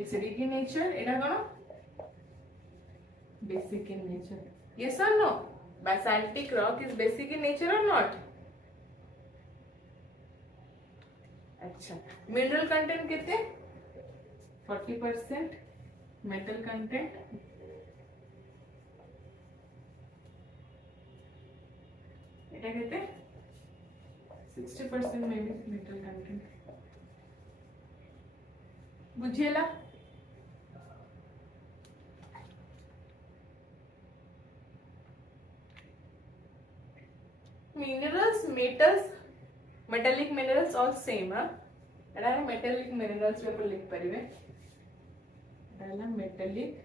acidic in nature Etah cone basic in nature yes और no basaltic rock is basic in nature or not अच्छा mineral content कितने 40% metal content एटा कितने 60% में भी metal content बुझिएला minerals metals metallic minerals all same ha एटा metallic minerals पे लिख परिवे एटा metallic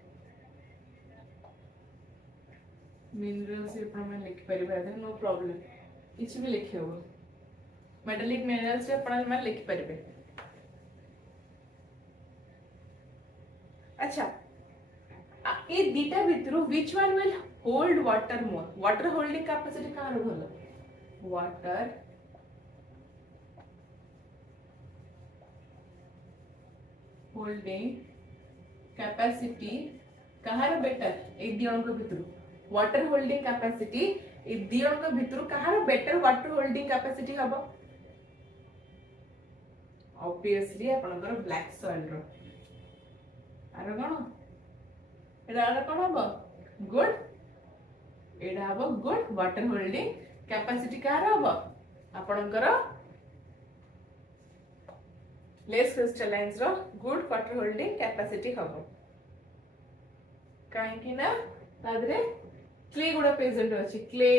minerals पे अपन लिख परिवे नो प्रॉब्लम किछ भी लिखे हो metallic minerals पे अपन लिख परिवे अच्छा ए दीटा भितरु which one will hold water more water holding capacity car भलो water holding capacity कहार बेटर ए दियों को भितरु water holding capacity ए दियों को भितरु कहार बेटर water holding capacity हबो obviously आपनकर black soil रो आरो कोन एडा कोन हबो गुड एडा हबो good water holding capacity car हबो आपनकर लेस क्रिस्टलाइन्स रो गुड वाटर होल्डिंग कैपेसिटी हबो काहे कि ना तादरे क्ले गुडा प्रेजेंट अछि क्ले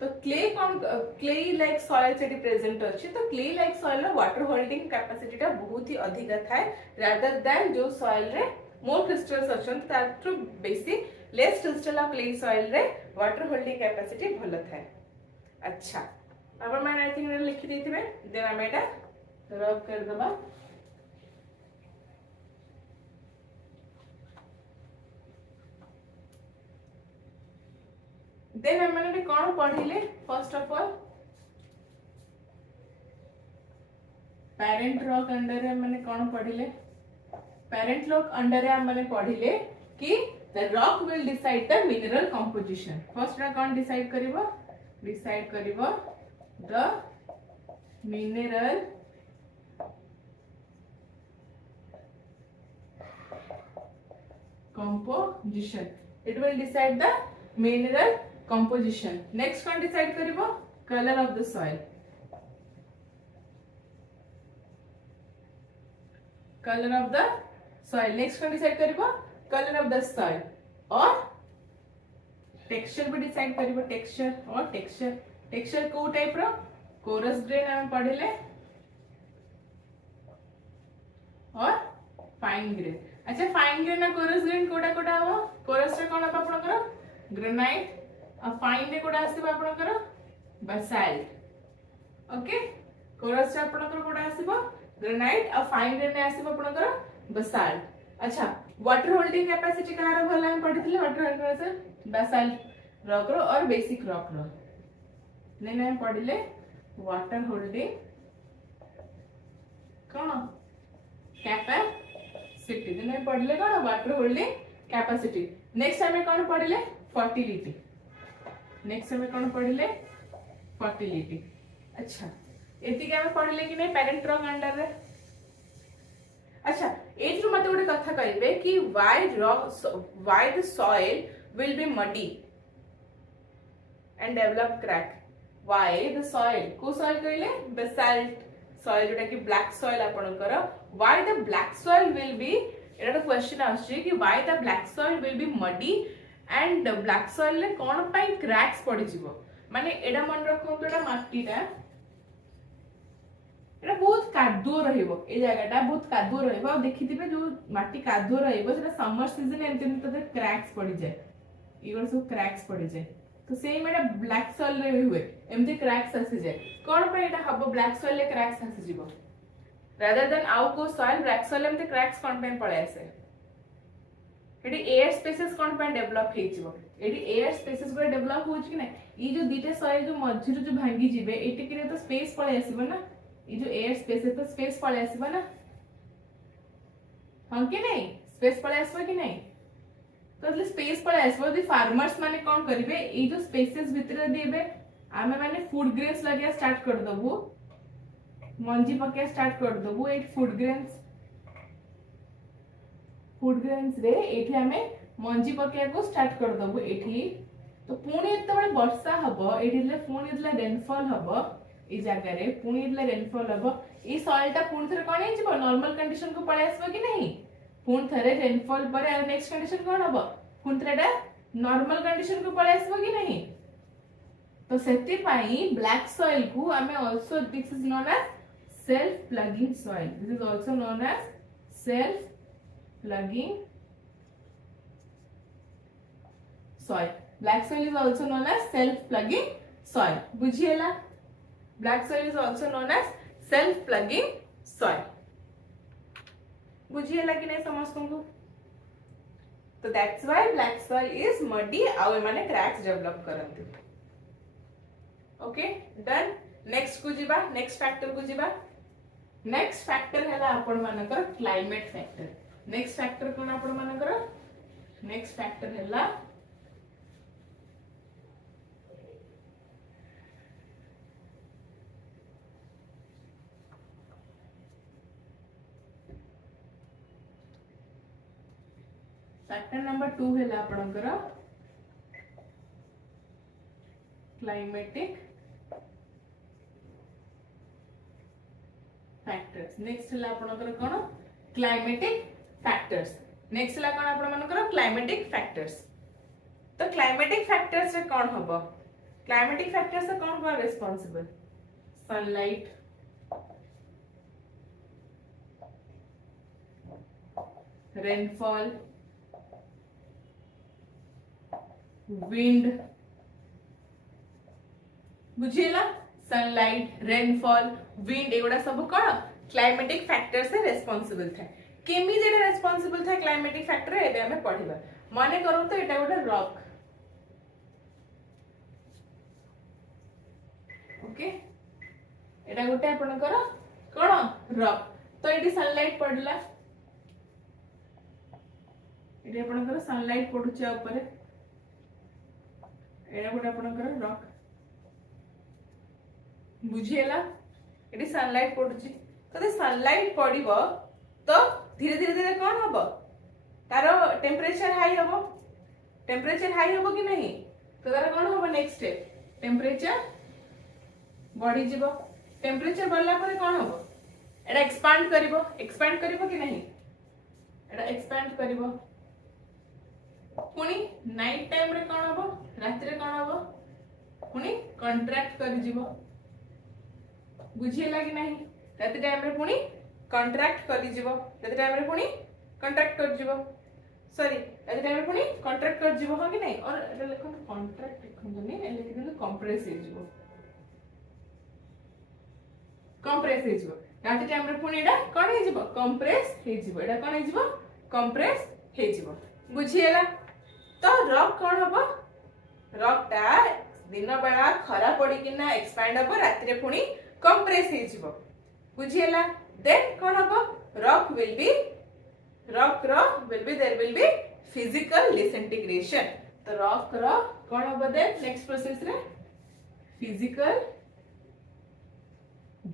तो क्ले कोन क्ले लाइक सॉइल सेटी प्रेजेंट अछि तो क्ले लाइक सॉइल रो वाटर होल्डिंग कैपेसिटी ता बहुत ही अधिक थाए रादर देन जो सॉइल रे मोर क्रिस्टल्स अछन ताट्रु बेसी less crystal of clay soil रे वाटर होल्डिंग कैपेसिटी भलो थाए अच्छा अब मैं आई थिंक लिखि देथिबे देन हम एटा रब कर दबा देन हम माने कोन पढिले first of all parent rock under हम माने कोन पढिले पेरेंट रॉक अंडर हम माने पढिले कि the rock will decide the mineral composition first रा कोन डिसाइड करिवो डिसाइड करिवो the mineral composition it will decide the mineral composition next one decide karibo color of the soil color of the soil next one decide karibo color of the soil or texture भी decide करिवो texture और texture को type रो coarse grain हम पढ़िले और fine grain. अच्छा fine grain ना coarse grain कोडा कोडा हो कोरस रे कोन आपन करो ग्रेनाइट और फाइन रे कोडा आसीबो आपन करो बासाल्ट। ओके कोरस रे आपन करो कोडा आसीबो ग्रेनाइट और फाइन रे ने आसीबो आपन करो बासाल्ट। अच्छा वाटर होल्डिंग कैपेसिटी कहार भला हम पढ़िथिले water holding capacity basalt rock रो और बेसिक रॉक रो ने हम पढ़िले वाटर होल्डिंग कोन कैपेसिटी दिन पढ़ले कौन वाटर होल्डिंग कैपेसिटी। नेक्स्ट हमें कौन पढ़ले फर्टिलिटी। नेक्स्ट हमें कौन पढ़ले फर्टिलिटी। अच्छा एतिके हमें पढ़ले कि नहीं पेरेंट रॉक अंडर रे। अच्छा एथु मते गोटे कथा कहबे कि why the soil will be muddy and develop crack. Why the soil को सॉइल कहले बेसाल्ट सॉइल जोटा कि ब्लैक सॉइल आपनकर why the black soil will be एटा तो क्वेश्चन आछी कि why the black soil will be muddy and black soil ले कोन पई क्रैक्स पड़ी जिवो माने एडा मन रखो तो एटा माटीटा एटा बहुत कादुओ रहिबो ए जगहटा बहुत कादुओ रहिबो और देखिथिबे जो माटी कादुओ रहिबो सेटा समर सीजन एमते तो क्रैक्स पड़ी जाय इगो सब क्रैक्स पड़ी जाय तो सेम एटा ब्लैक सॉइल रे हुए एमते क्रैक्स आसी जाय कोन पे एटा हबो ब्लैक सॉइल ले क्रैक्स आसी जिवो rather than आउ को सॉइल ब्लैक सॉइल एमते क्रैक्स कोन पे पळे आसे एटी एयर स्पेसेस कोन पे डेवलप हे जिवो एटी एयर स्पेसेस को डेवलप हो छि कि नै ई जो दीटे सॉइल जो मझी जो भांगी जिवे एटी के तो स्पेस पळे आसीबो ना ई जो एयर स्पेसेस तो स्पेस पळे आसीबो ना हां कि नै स्पेस पळे आसीबो कि नै तो એટલે स्पेस पळे आसीबो दी फार्मर्स माने कोन करिवे ई जो स्पेसेस भितर देबे आमे माने फूड ग्रेन्स लगिया स्टार्ट कर दबु मंजी पके स्टार्ट कर दबु एट फूड ग्रेन्स रे एठी हमें मंजी पके को स्टार्ट कर दबु एठी तो पुणी एते बळे वर्षा हबो एठी ले पुणी एतले रेनफॉल हबो ई जागा रे पुणी एतले रेनफॉल हबो ई सॉइल ता पुणी थरे कोन हिजबो नॉर्मल कंडीशन को पळे आसबो कि नहीं पुणी थरे रेनफॉल पर नेक्स्ट कंडीशन कोन हबो पुणी थरेडा नॉर्मल कंडीशन को पळे आसबो कि नहीं तो सेति पाई ब्लैक सॉइल को हमें also this is known as self plugging soil. This is also known as self plugging soil. Black soil is also known as self plugging soil. बुझिएला black soil is also known as self plugging soil. बुझिएला कि नहीं समझ को तो that's why black soil is muddy आउ माने cracks develop करंती। Okay done. Next को जीवा नेक्स्ट फैक्टर को जीवा नेक्स्ट फैक्टर है आपण मानकर क्लाइमेट फैक्टर। नेक्स्ट फैक्टर कोन आपण मानकर नेक्स्ट फैक्टर हैला फैक्टर नंबर 2 हैला आपनकर क्लाइमेटिक फैक्टर्स। नेक्स्ट हला आपनकर कोन क्लाइमेटिक फैक्टर्स। नेक्स्ट हला कोन आपण मानकर क्लाइमेटिक फैक्टर्स। तो क्लाइमेटिक फैक्टर्स रे कोन हबो क्लाइमेटिक फैक्टर्स से कोन कोन रिस्पांसिबल सनलाइट रेनफॉल विंड बुझिएला सनलाइट रेनफॉल विंड एगुड़ा सब कौन क्लाइमेटिक फैक्टर से रेस्पॉन्सिबल था केमी जेटा रेस्पॉन्सिबल था क्लाइमेटिक फैक्टर एबे हमें पढ़िबा माने करू तो एटा गोटे रॉक ओके एटा गोटे आपनकर कोन रॉक तो एटी सनलाइट पड़ला एटी आपनकर सनलाइट पडुचे ऊपर एटा गोटे आपनकर रॉक बुझिएला एटी सनलाइट पडुची तो सनलाइट पड़िबो तो धीरे धीरे धीरे कौन हबो तारो टेम्परेचर हाई हबो कि नहीं तो तारो कौन हबो नेक्स्ट स्टेप टेम्परेचर बढ़ी जिवो टेम्परेचर बढ़ला पर कौन हबो एटा एक्सपांड करिवो कि नहीं एटा एक्सपांड करिवो पुणी नाइट टाइम रे कौन हबो रात रे कौन हबो पुणी कंट्रैक्ट कर जीवो बुझिए कि नहीं रात टाइम रे पुणी कंट्रैक्ट कर जीवो रात टाइम रे पुणी कंट्रैक्ट कर जीवो सॉरी रात टाइम रे पुणी कंट्रैक्ट कर जीवो हां कि नहीं और एटा लिखो कंट्रैक्ट लिखो नहीं ए लिखो तो कंप्रेस हे जीवो कंप्रेस हे जीवो रात टाइम रे पुणी एटा कोन हे जीवो कंप्रेस हे जीवो एटा कोन हे जीवो कंप्रेस हे जीवो बुझिएला तो रॉक कौन हबो रॉक टा दिन बेला खरा पड़ी किना एक्सपैंड हबो रात रे पुणी कंप्रेस हे जीवो बुझिएला देन कौन हबो rock will be there will be physical disintegration तो रॉक रो कौन हबो देन नेक्स्ट प्रोसेस रे फिजिकल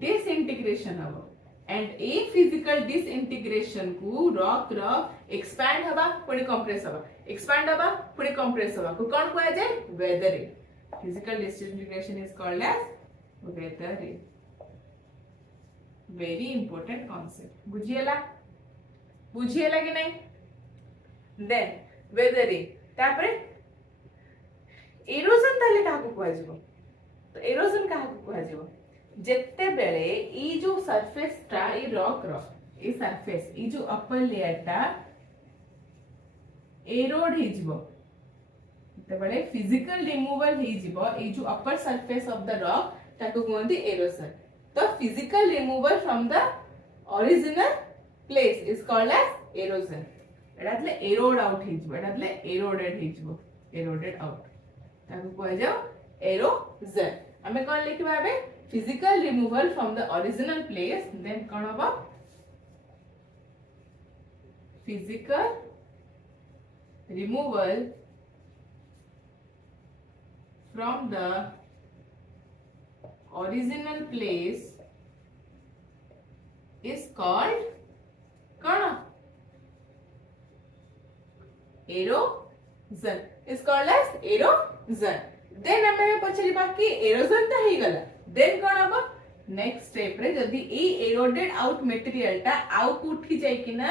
डिसइंटीग्रेशन हबो एंड ए फिजिकल डिसइंटीग्रेशन को रॉक रो एक्सपैंड हबा पुणी कंप्रेस हबा एक्सपैंड हबा पुणी कंप्रेस हबा को कोन कहै जाय weathering physical disintegration is called as weathering very important concept बुझिएला कि नहीं देन वेदरिंग तापरे एरोजन ताले काहको कहै जिवो तो एरोजन काहको कहै जिवो जेते बेले ई जो सरफेस टा ई रॉक रो ई सरफेस ई जो अपर लेयर टा एरोड हे जिवो ते बेले फिजिकल रिमूवल हे जिवो ई जो upper surface of the rock ताको कहंती एरोजन तो physical removal from the original place is called as erosion एडातले एरोड आउट हे जिवो एडातले एरोडेड हे जिवो एरोडेड आउट ताको कहै जाओ एरोजन हमें कोन लिखबा बे physical removal from the original place then कौन होगा physical removal from the original place is called कौन erosion is called as erosion then हमें पछलिबा कि erosion त हे गला देन कोन हबो नेक्स्ट स्टेप रे जदी ए एरोडेड आउट मटेरियल टा आउ उठी जाय किना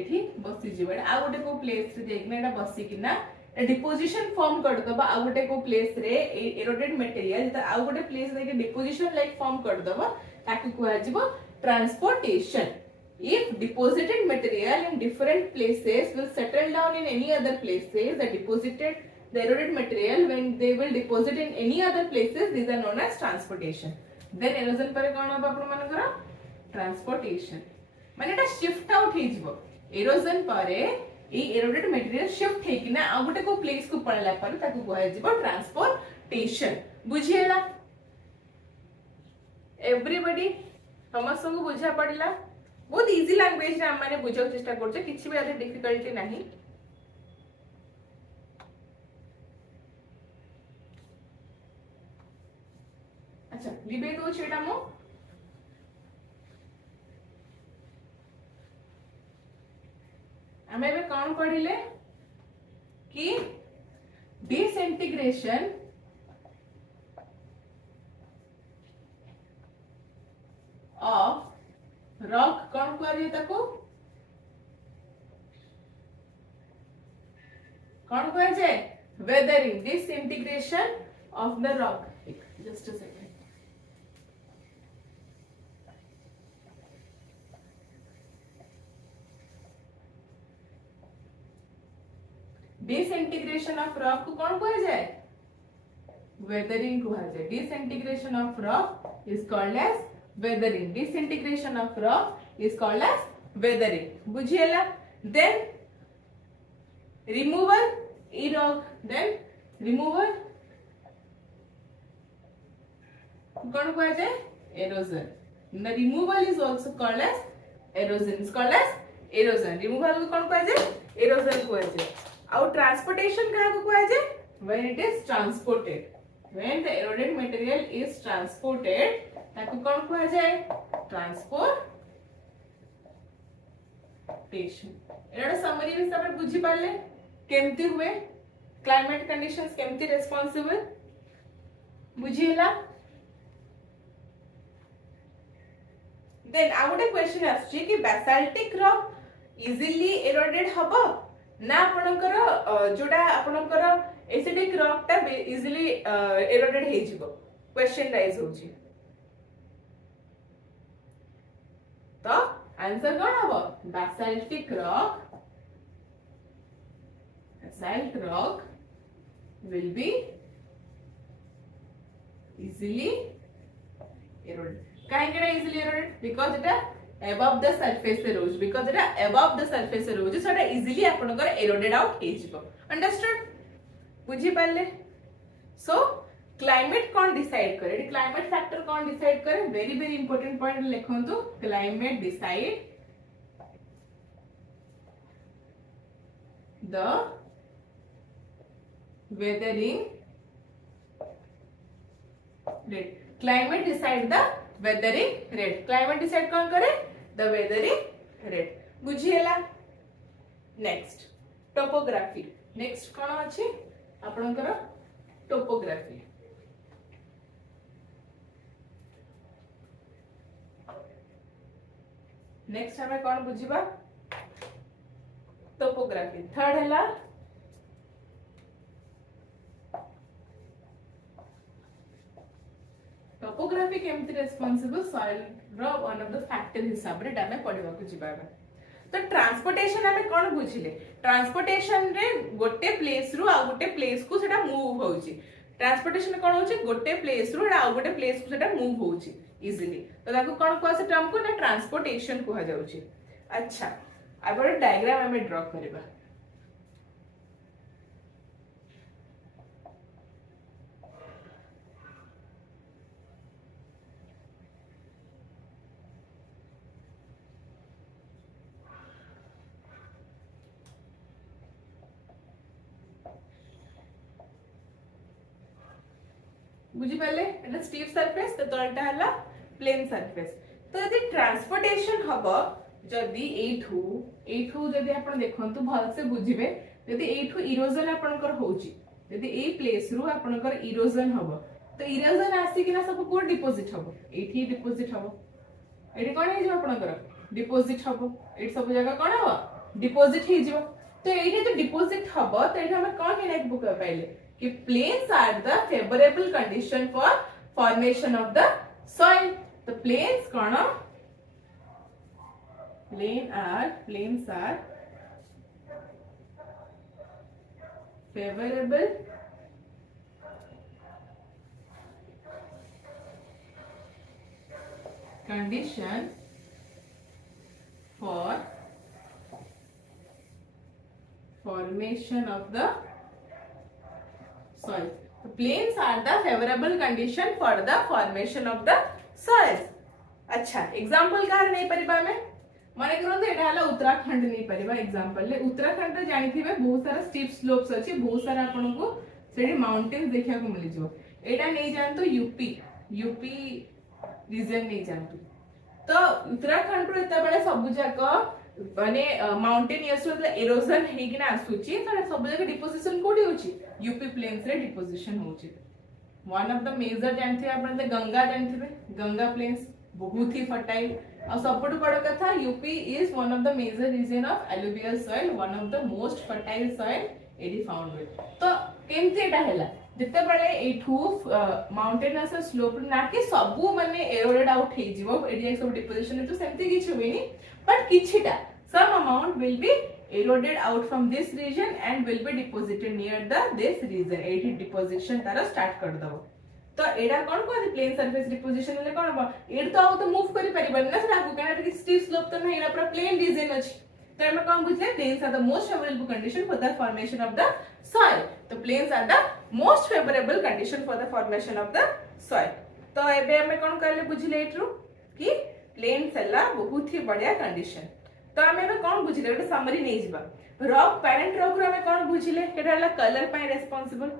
एठी बसी जिवडा आ गोटे को प्लेस रे जाय किना एटा बसी किना डिपोजिशन फॉर्म कर दबा आ गोटे को प्लेस रे एरोडेड मटेरियल जता आ गोटे प्लेस रे के डिपोजिशन लाइक फॉर्म कर दबा ताकि कुआ जिवो transportation if deposited material in different places will settle down in any other places the eroded material when they will deposit in any other places these are known as transportation then erosion pare kon hoba apun manakara transportation mane eta shift out he jibo erosion pare A eroded material shift हे किना आ गोटे को place को पड़ला पर ताकू कहै जिवो transportation बुझिएला everybody समस्त को बुझा पड़ला बहुत इजी लैंग्वेज रे हम माने बुझाउ चेष्टा करछे किछि भी आदि डिफिकल्टी नाही अच्छा लिबे दो छेटा मो हमें भी कौन पढ़िले कि डिसइंटीग्रेशन ऑफ रॉक कौन करिए ताको कौन कहे जाए weathering disintegration of the rock just a second disintegration of rock को कौन कहे जाए वेदरिंग कहा जाए disintegration of rock is called as weathering disintegration of rock is called as weathering बुझिएला then removal e rock then removal कौन कहा जाए erosion the removal is also called as erosion is called as erosion removal को कौन कहा जाए erosion कहा जाए और transportation कहा को कहा जाए when it is transported when the eroded material is transported ताकि कौन कहा जाए ट्रांसपोर्टेशन एटा समरी हिसाब रे बुझी पाले केमती हुए क्लाइमेट कंडीशंस केमती रिस्पांसिबल बुझिएला देन आ गोटे क्वेश्चन आछी कि बेसाल्टिक रॉक इजीली एरोडेड हबो ना आपणकर जोटा आपणकर एसिडिक रॉक टा इजीली एरोडेड हे जिवो क्वेश्चन राइज होची तो आंसर कोन हबो बासाल्टिक rock will be easily eroded. काहेकि easily eroded because এটা above the surface रे रहुଛି because এটা above the surface रे रहुଛି so এটা easily आपनकर eroded out हे जिवो understood बुझी पाले so climate कौन decide करे climate factor कौन decide करे very very important point लिखंतु climate decide the weathering rate. Climate decide the weathering rate. Climate decide कौन करे the weathering rate. बुझिएला next topography. Next कौन अछि आपनकर topography. Next हमें कौन बुझिबा topography. Third हैला टोपोग्राफी केमति रेस्पोंसिबल सॉइल रो वन ऑफ द फैक्टर हिसाब रे डामे पढिबा को जिबाबा तो ट्रांसपोर्टेशन हमें कोन बुझिले ट्रांसपोर्टेशन रे गोटे प्लेस रु आ गोटे प्लेस को सेटा मूव होउची ट्रांसपोर्टेशन कोन होउची गोटे प्लेस रु आ गोटे प्लेस को सेटा मूव होउची इजीली तो ताको कोन को से टर्म को ना ट्रांसपोर्टेशन को ह जाउची अच्छा अब एक डायग्राम हमें ड्रा करबा बुझी पाले एटा स्टीफ सरफेस तो तळटा हला प्लेन सरफेस तो यदि ट्रांसपोर्टेशन हबो जदि एठू जदि आपण देखंतु भल से बुझिबे जदि एठू इरोजन आपनकर होउची जदि ए प्लेस रु आपनकर इरोजन हबो तो इरोजन आसी किना सब को डिपॉजिट हबो एठी डिपॉजिट हबो एठी कोन हे जो आपनकर डिपॉजिट हबो एठी सब जगह कोन हबो डिपॉजिट हे जो तो एठी जो डिपॉजिट हबो तो एठी हम कोन के नेक बुक पाइले कि plains are the favorable condition for formation of the soil. The plains कौन plains are favorable condition for formation of the soil. The plains are the favorable condition for the formation of the soils. अच्छा example car नहीं परिबा में माने करो तो एटा हला उत्तराखंड नहीं परिबा example ले उत्तराखंड रे जानि थिबे बहुत सारा स्टीप स्लोप्स अछि बहुत सारा आपन को सेडी माउंटेन्स देखिया को मिलि जो एटा नहीं जान तो यूपी रीजन नहीं जान तो उत्तराखंड रो एता बेले सब जाक माने माउंटेन यसो एरोजन हे कि ना आसुची तो सब जगह डिपोजिशन कोडी होची यूपी प्लेन्स रे डिपोजिशन होची वन ऑफ द मेजर जानथे आपन त गंगा जानथिबे गंगा प्लेन्स बहुत ही फर्टाइल और सबटु बड़ कथा UP is one of the major region of alluvial soil one of the most fertile soil एडी फाउंड विथ तो केमथे एटा हैला जते बळे एठू माउंटेनस स्लोप ना कि सबु माने एरोडेड आउट हे जिवो एडी सब डिपोजिशन तो सेमती किछ होइनी but kichita some amount will be eroded out from this region and will be deposited near the this region 80 deposition Tara start कर दबो तो एडा कोन को प्लेन सरफेस डिपोजिशन ले कोन बा एड तो आउ तो मूव करि परिबन ना सरा को कना स्टीप स्लोप तो नहीं पूरा प्लेन रीजन अछि तो हम कोन बुझले plains are the most favourable condition for the formation of the soil तो plains are the most favourable condition for the formation of the soil तो एबे हम कोन करले बुझले एट्रू कि प्लेन सेला बहुत ही बढ़िया कंडीशन तो हमें कौन बुझले गोटे समरी नहीं जिबा रॉक पैरेंट रॉक रो हमें कौन बुझले केटा हला कलर पाई रेस्पोंसिबल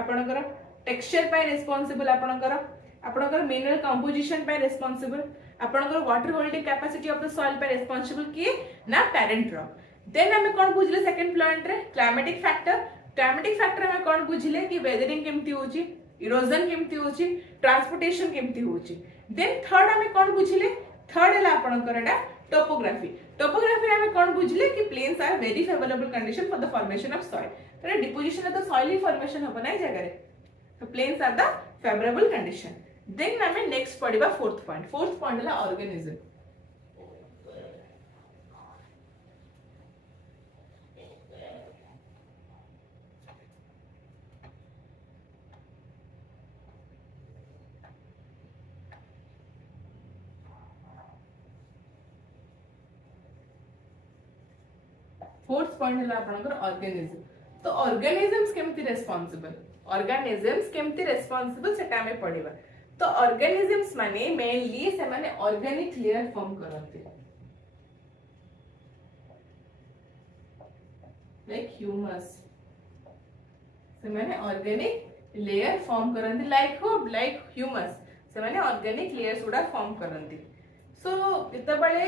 आपनकर टेक्सचर पाई रेस्पोंसिबल आपनकर मिनरल कंपोजिशन पाई रेस्पोंसिबल आपनकर water holding capacity of the soil pi responsible की ना पैरेंट रॉक देन हमें कौन बुझले सेकंड पॉइंट रे क्लाइमेटिक फैक्टर हमें कौन बुझले कि वेदरिंग केमती होची इरोजन केमती होची ट्रांसपोर्टेशन केमती होची देन थर्ड हमें कौन बुझले थर्ड है आपनकर एटा टोपोग्राफी टोपोग्राफी में कौन बुझले कि plains are very favourable condition for the formation of soil तो डिपोजिशन तो सॉइल ही फॉर्मेशन हो ना जगह तो plains are the favourable condition then हमें नेक्स्ट पढ़िबा फोर्थ पॉइंट है ऑर्गेनिज्म फोर्थ पॉइंट है आपनकर ऑर्गेनिज्म तो ऑर्गेनिजम्स केमती रेस्पोंसिबल सेटा हमें पढ़िबा तो ऑर्गेनिजम्स माने मेनली से माने ऑर्गेनिक लेयर फॉर्म करते लाइक ह्यूमस से माने ऑर्गेनिक लेयर फॉर्म करते लाइक ह्यूमस से माने ऑर्गेनिक लेयर्स गुडा फॉर्म करते सो इतबळे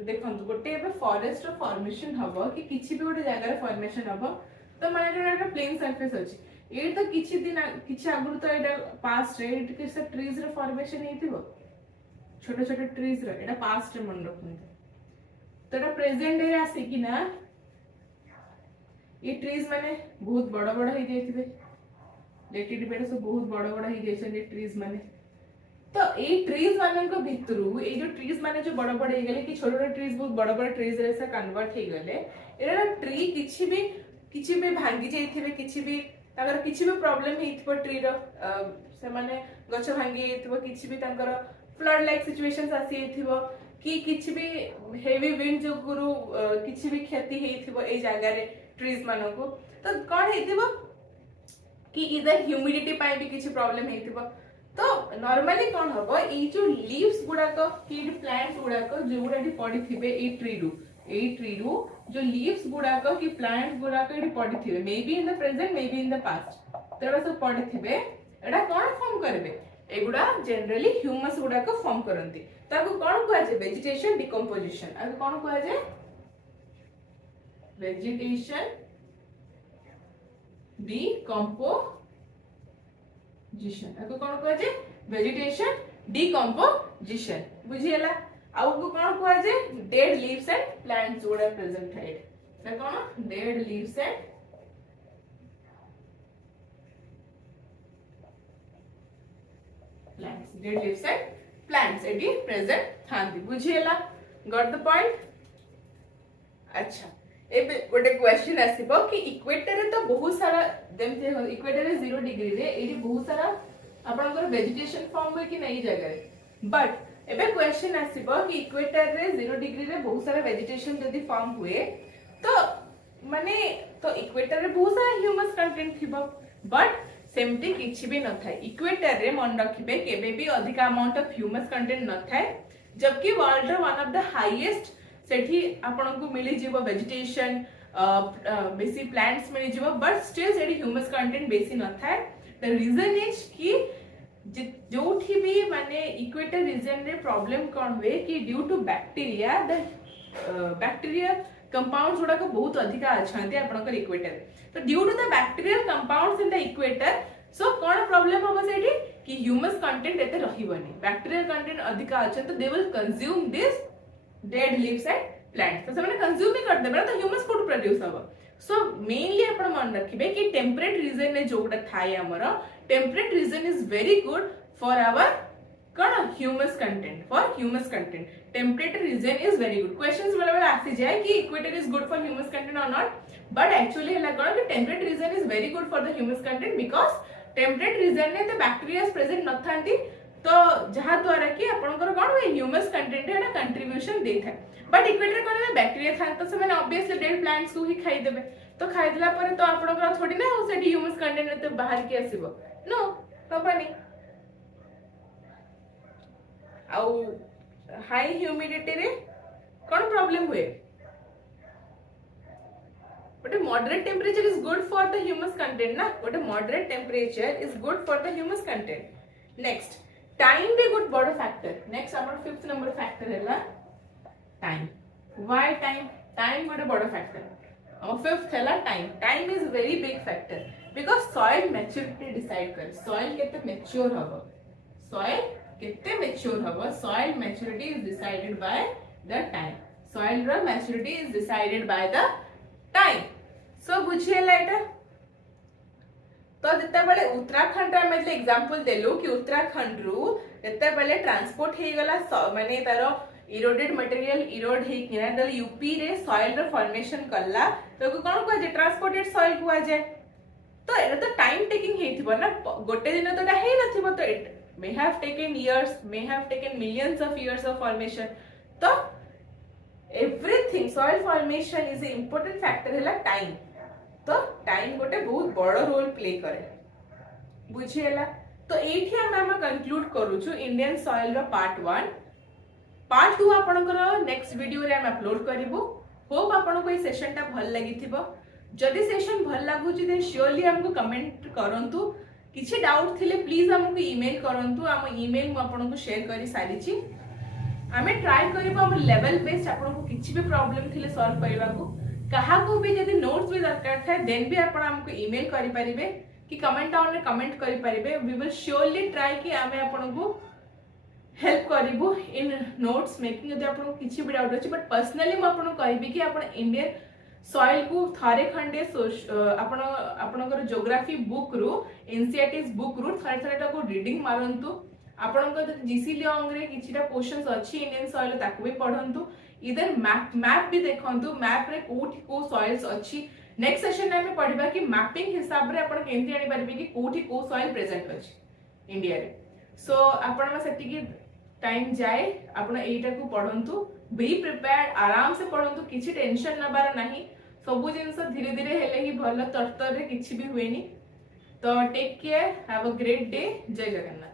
देखंतु गोटे एबे फॉरेस्ट रो फॉर्मेशन हबो कि किछि भी गोटे जगह रे फॉर्मेशन हबो तो माने जोटा प्लेन सरफेस अछि ए तो किछि दिन किछि आगुर तो एटा पास्ट रे एट के सब ट्रीज रे फॉर्मेशन हेतिबो छोटे छोटे ट्रीज रे एटा पास्ट रे मन रखन तो एटा प्रेजेंट रे आसी कि ना ये ट्रीज माने बहुत बड़ बड़ हे जेतिबे लेटेड बेटा सब बहुत बड़ बड़ हे जेछन ये ट्रीज माने तो ए ट्रीज मानन को भितरु ए जो ट्रीज माने जो बड़ बड़ हे गेले कि छोटे छोटे ट्रीज बहुत बड़ बड़ ट्रीज रे से कन्वर्ट हे गेले एरा ट्री किछि भी भांगी जाइथिबे किछि भी प्रॉब्लम हेथिबो ट्री रो से माने गछ भांगी हेथिबो किछि भी तांकर फ्लड लाइक सिचुएशंस आसी हेथिबो कि किछि भी हेवी विंड जो गुरु किछि भी क्षति हेथिबो ए जागा रे ट्रीज मानो को तो कोन हेथिबो कि इधर ह्यूमिडिटी पाई भी किछि प्रॉब्लम हेथिबो तो नॉर्मली कौन हबो ए जो लीव्स गुडा को कि प्लांट्स गुडा को जो गुडा पड़ी थिबे ए ट्री रू जो लीव्स गुडा को कि प्लांट्स गुडा को पड़ी थिबे may be in the present may be in the past तो सब पड़ी थिबे एडा कौन फॉर्म करबे एगुडा जनरली ह्यूमस गुडा को फॉर्म करंती ताको कौन कहै छै वेजिटेशन डिकम्पोजिशन आ कौन कहै छै वेजिटेशन डिकम्पोजिशन को कौन कह जे वेजिटेशन डिकम्पोजिशन बुझियला आउ को कौन कह जे डेड लीव्स एंड प्लांट्स जोड़ा प्रेजेंट है ना कौन डेड लीव्स एंड प्लांट्स एडी प्रेजेंट थांती बुझियला गॉट द पॉइंट अच्छा एबे गोटे क्वेश्चन आसीबो कि इक्वेटर रे तो बहुत सारा जेमते इक्वेटर रे 0 डिग्री रे एडी बहुत सारा आपनकर वेजिटेशन फॉर्म होय कि नै जगह रे बट एबे क्वेश्चन आसीबो कि इक्वेटर रे 0 डिग्री रे बहुत सारा वेजिटेशन जदी फॉर्म हुए तो माने तो इक्वेटर रे बहुत सारा ह्यूमस कंटेंट थिबो बट सेमती किछि भी न थाए इक्वेटर रे मन रखिबे केबे भी अधिक अमाउंट ऑफ ह्यूमस कंटेंट न थाए जबकि वर्ल्ड रो वन ऑफ द हाईएस्ट सेठी आपन को मिली जीवो वेजिटेशन बेसी प्लांट्स मिली जीवो बट स्टिल सेठी ह्यूमस कंटेंट बेसी न थाए द रीजन इज कि जोठी भी माने इक्वेटर रीजन रे प्रॉब्लम कोन हुए कि due to bacteria the bacteria compounds गुडा को बहुत अधिक अछंती आपन कर इक्वेटर तो due to the bacterial compounds in the equator so कोन प्रॉब्लम होबो सेठी कि ह्यूमस कंटेंट एते रहिबनी बैक्टीरियल कंटेंट अधिक अछन तो they will consume this dead leaves and plants तो सबने कंज्यूम ही कर देबे तो ह्यूमस कोड प्रोड्यूस होबो सो मेनली अपन मन रखिबे कि टेम्परेट रीजन ने जोगटा थाए हमर temperate region is very good for our कौन humus content temperate region is very good questions बराबर आसी जाए कि equator is good for humus content और नॉट बट एक्चुअली हला कौन कि temperate region is very good for the humus content because temperate region ने तो बैक्टीरिया प्रेजेंट न थांती तो जहाँ द्वारा कि आपनकर कोन वे ह्यूमस कंटेंट है ना कंट्रीब्यूशन दे थाए बट इक्वेटर कोन में बैक्टीरिया था तो से ऑब्वियसली डेड प्लांट्स को ही खाई देबे तो खाई दिला पर तो आपनकर थोड़ी ना से ह्यूमस कंटेंट तो बाहर के आसीबो नो कंपनी आउ हाई ह्यूमिडिटी रे कोन प्रॉब्लम हुए but moderate temperature is good for the humus content ना but moderate temperature is good for the humus content next time भी गुड बड़ फैक्टर नेक्स्ट हमर 5th नंबर फैक्टर हैला टाइम व्हाई टाइम गोटे बड़ फैक्टर हमर 5th हैला time is very big factor because soil maturity decide कर सॉइल केते मैच्योर हबो soil maturity is decided by the time soil रो maturity is decided by the time. So बुझिएला एटा। तो जिते बेले उत्तराखंड आम एग्जांपल देलु कि उत्तराखंड रु जिते बेले ट्रांसपोर्ट हे गला माने तारो इरोडेड मटेरियल इरोड हे किना दल यूपी रे सॉइल रो फॉर्मेशन कला तो कोन को जे ट्रांसपोर्टेड सॉइल हुआ जाय। तो एटा तो टाइम टेकिंग हेथिबो ना गोटे दिन तो एटा हे नथिबो तो it may have taken years may have taken millions of years of formation. तो everything soil formation is a important factor हैला टाइम। तो टाइम गोटे बहुत बड़ रोल प्ले करे बुझिएला। तो एठी हम कंक्लूड करूछु इंडियन सॉइल रो पार्ट 1। पार्ट 2 आपनकर नेक्स्ट वीडियो रे हम अपलोड करिवो। होप आपनको ए सेशन ता भल लागिथिबो। जदि सेशन भल लागुची देन श्योरली हमको कमेंट करंतु। किछि डाउट थिले प्लीज हमको ईमेल करंतु। हम ईमेल मु आपनको शेयर करि सारिछि। हमें ट्राई करिवो हम लेवल बेस्ड आपनको किछि भी प्रॉब्लम थिले सॉल्व करबाकू। कहा को भी यदि नोट्स भी दरकार था देन भी आपण हमको ईमेल करि परिबे कि कमेंट डाउन में कमेंट करि परिबे। वी विल श्योरली ट्राई कि आमे आपनको हेल्प करिवो इन नोट्स मेकिंग यदि आपनको किछि भी डाउट अछि। बट पर्सनली म आपनको कहबी कि आपण इंडियन सॉइल को थारे खंडे आपण आपनकर ज्योग्राफी बुक रु एनसीईआरटीज बुक रु थारे थारे ताको रीडिंग मारंतु। आपनकर जीसी लियोंग रे किछिटा क्वेश्चंस अछि इंडियन सॉइल ताको भी पढंतु। इधर मैप भी देखंतु मैप रे कोठी को सॉइल्स अछि। नेक्स्ट सेशन में पढिबा कि मैपिंग हिसाब रे आपण केंति आनि परबे कि कोठी को सॉइल प्रेजेंट अछि इंडिया रे। सो आपण सेति कि टाइम जाए आपण एटा को पढंतु। बी प्रिपेयर्ड आराम से पढंतु किछि टेंशन नबार नाही। सब जिंस धीरे धीरे हेले ही भलो तरतर रे किछि भी हुएनी। तो take care have a great day. जय जगन्नाथ।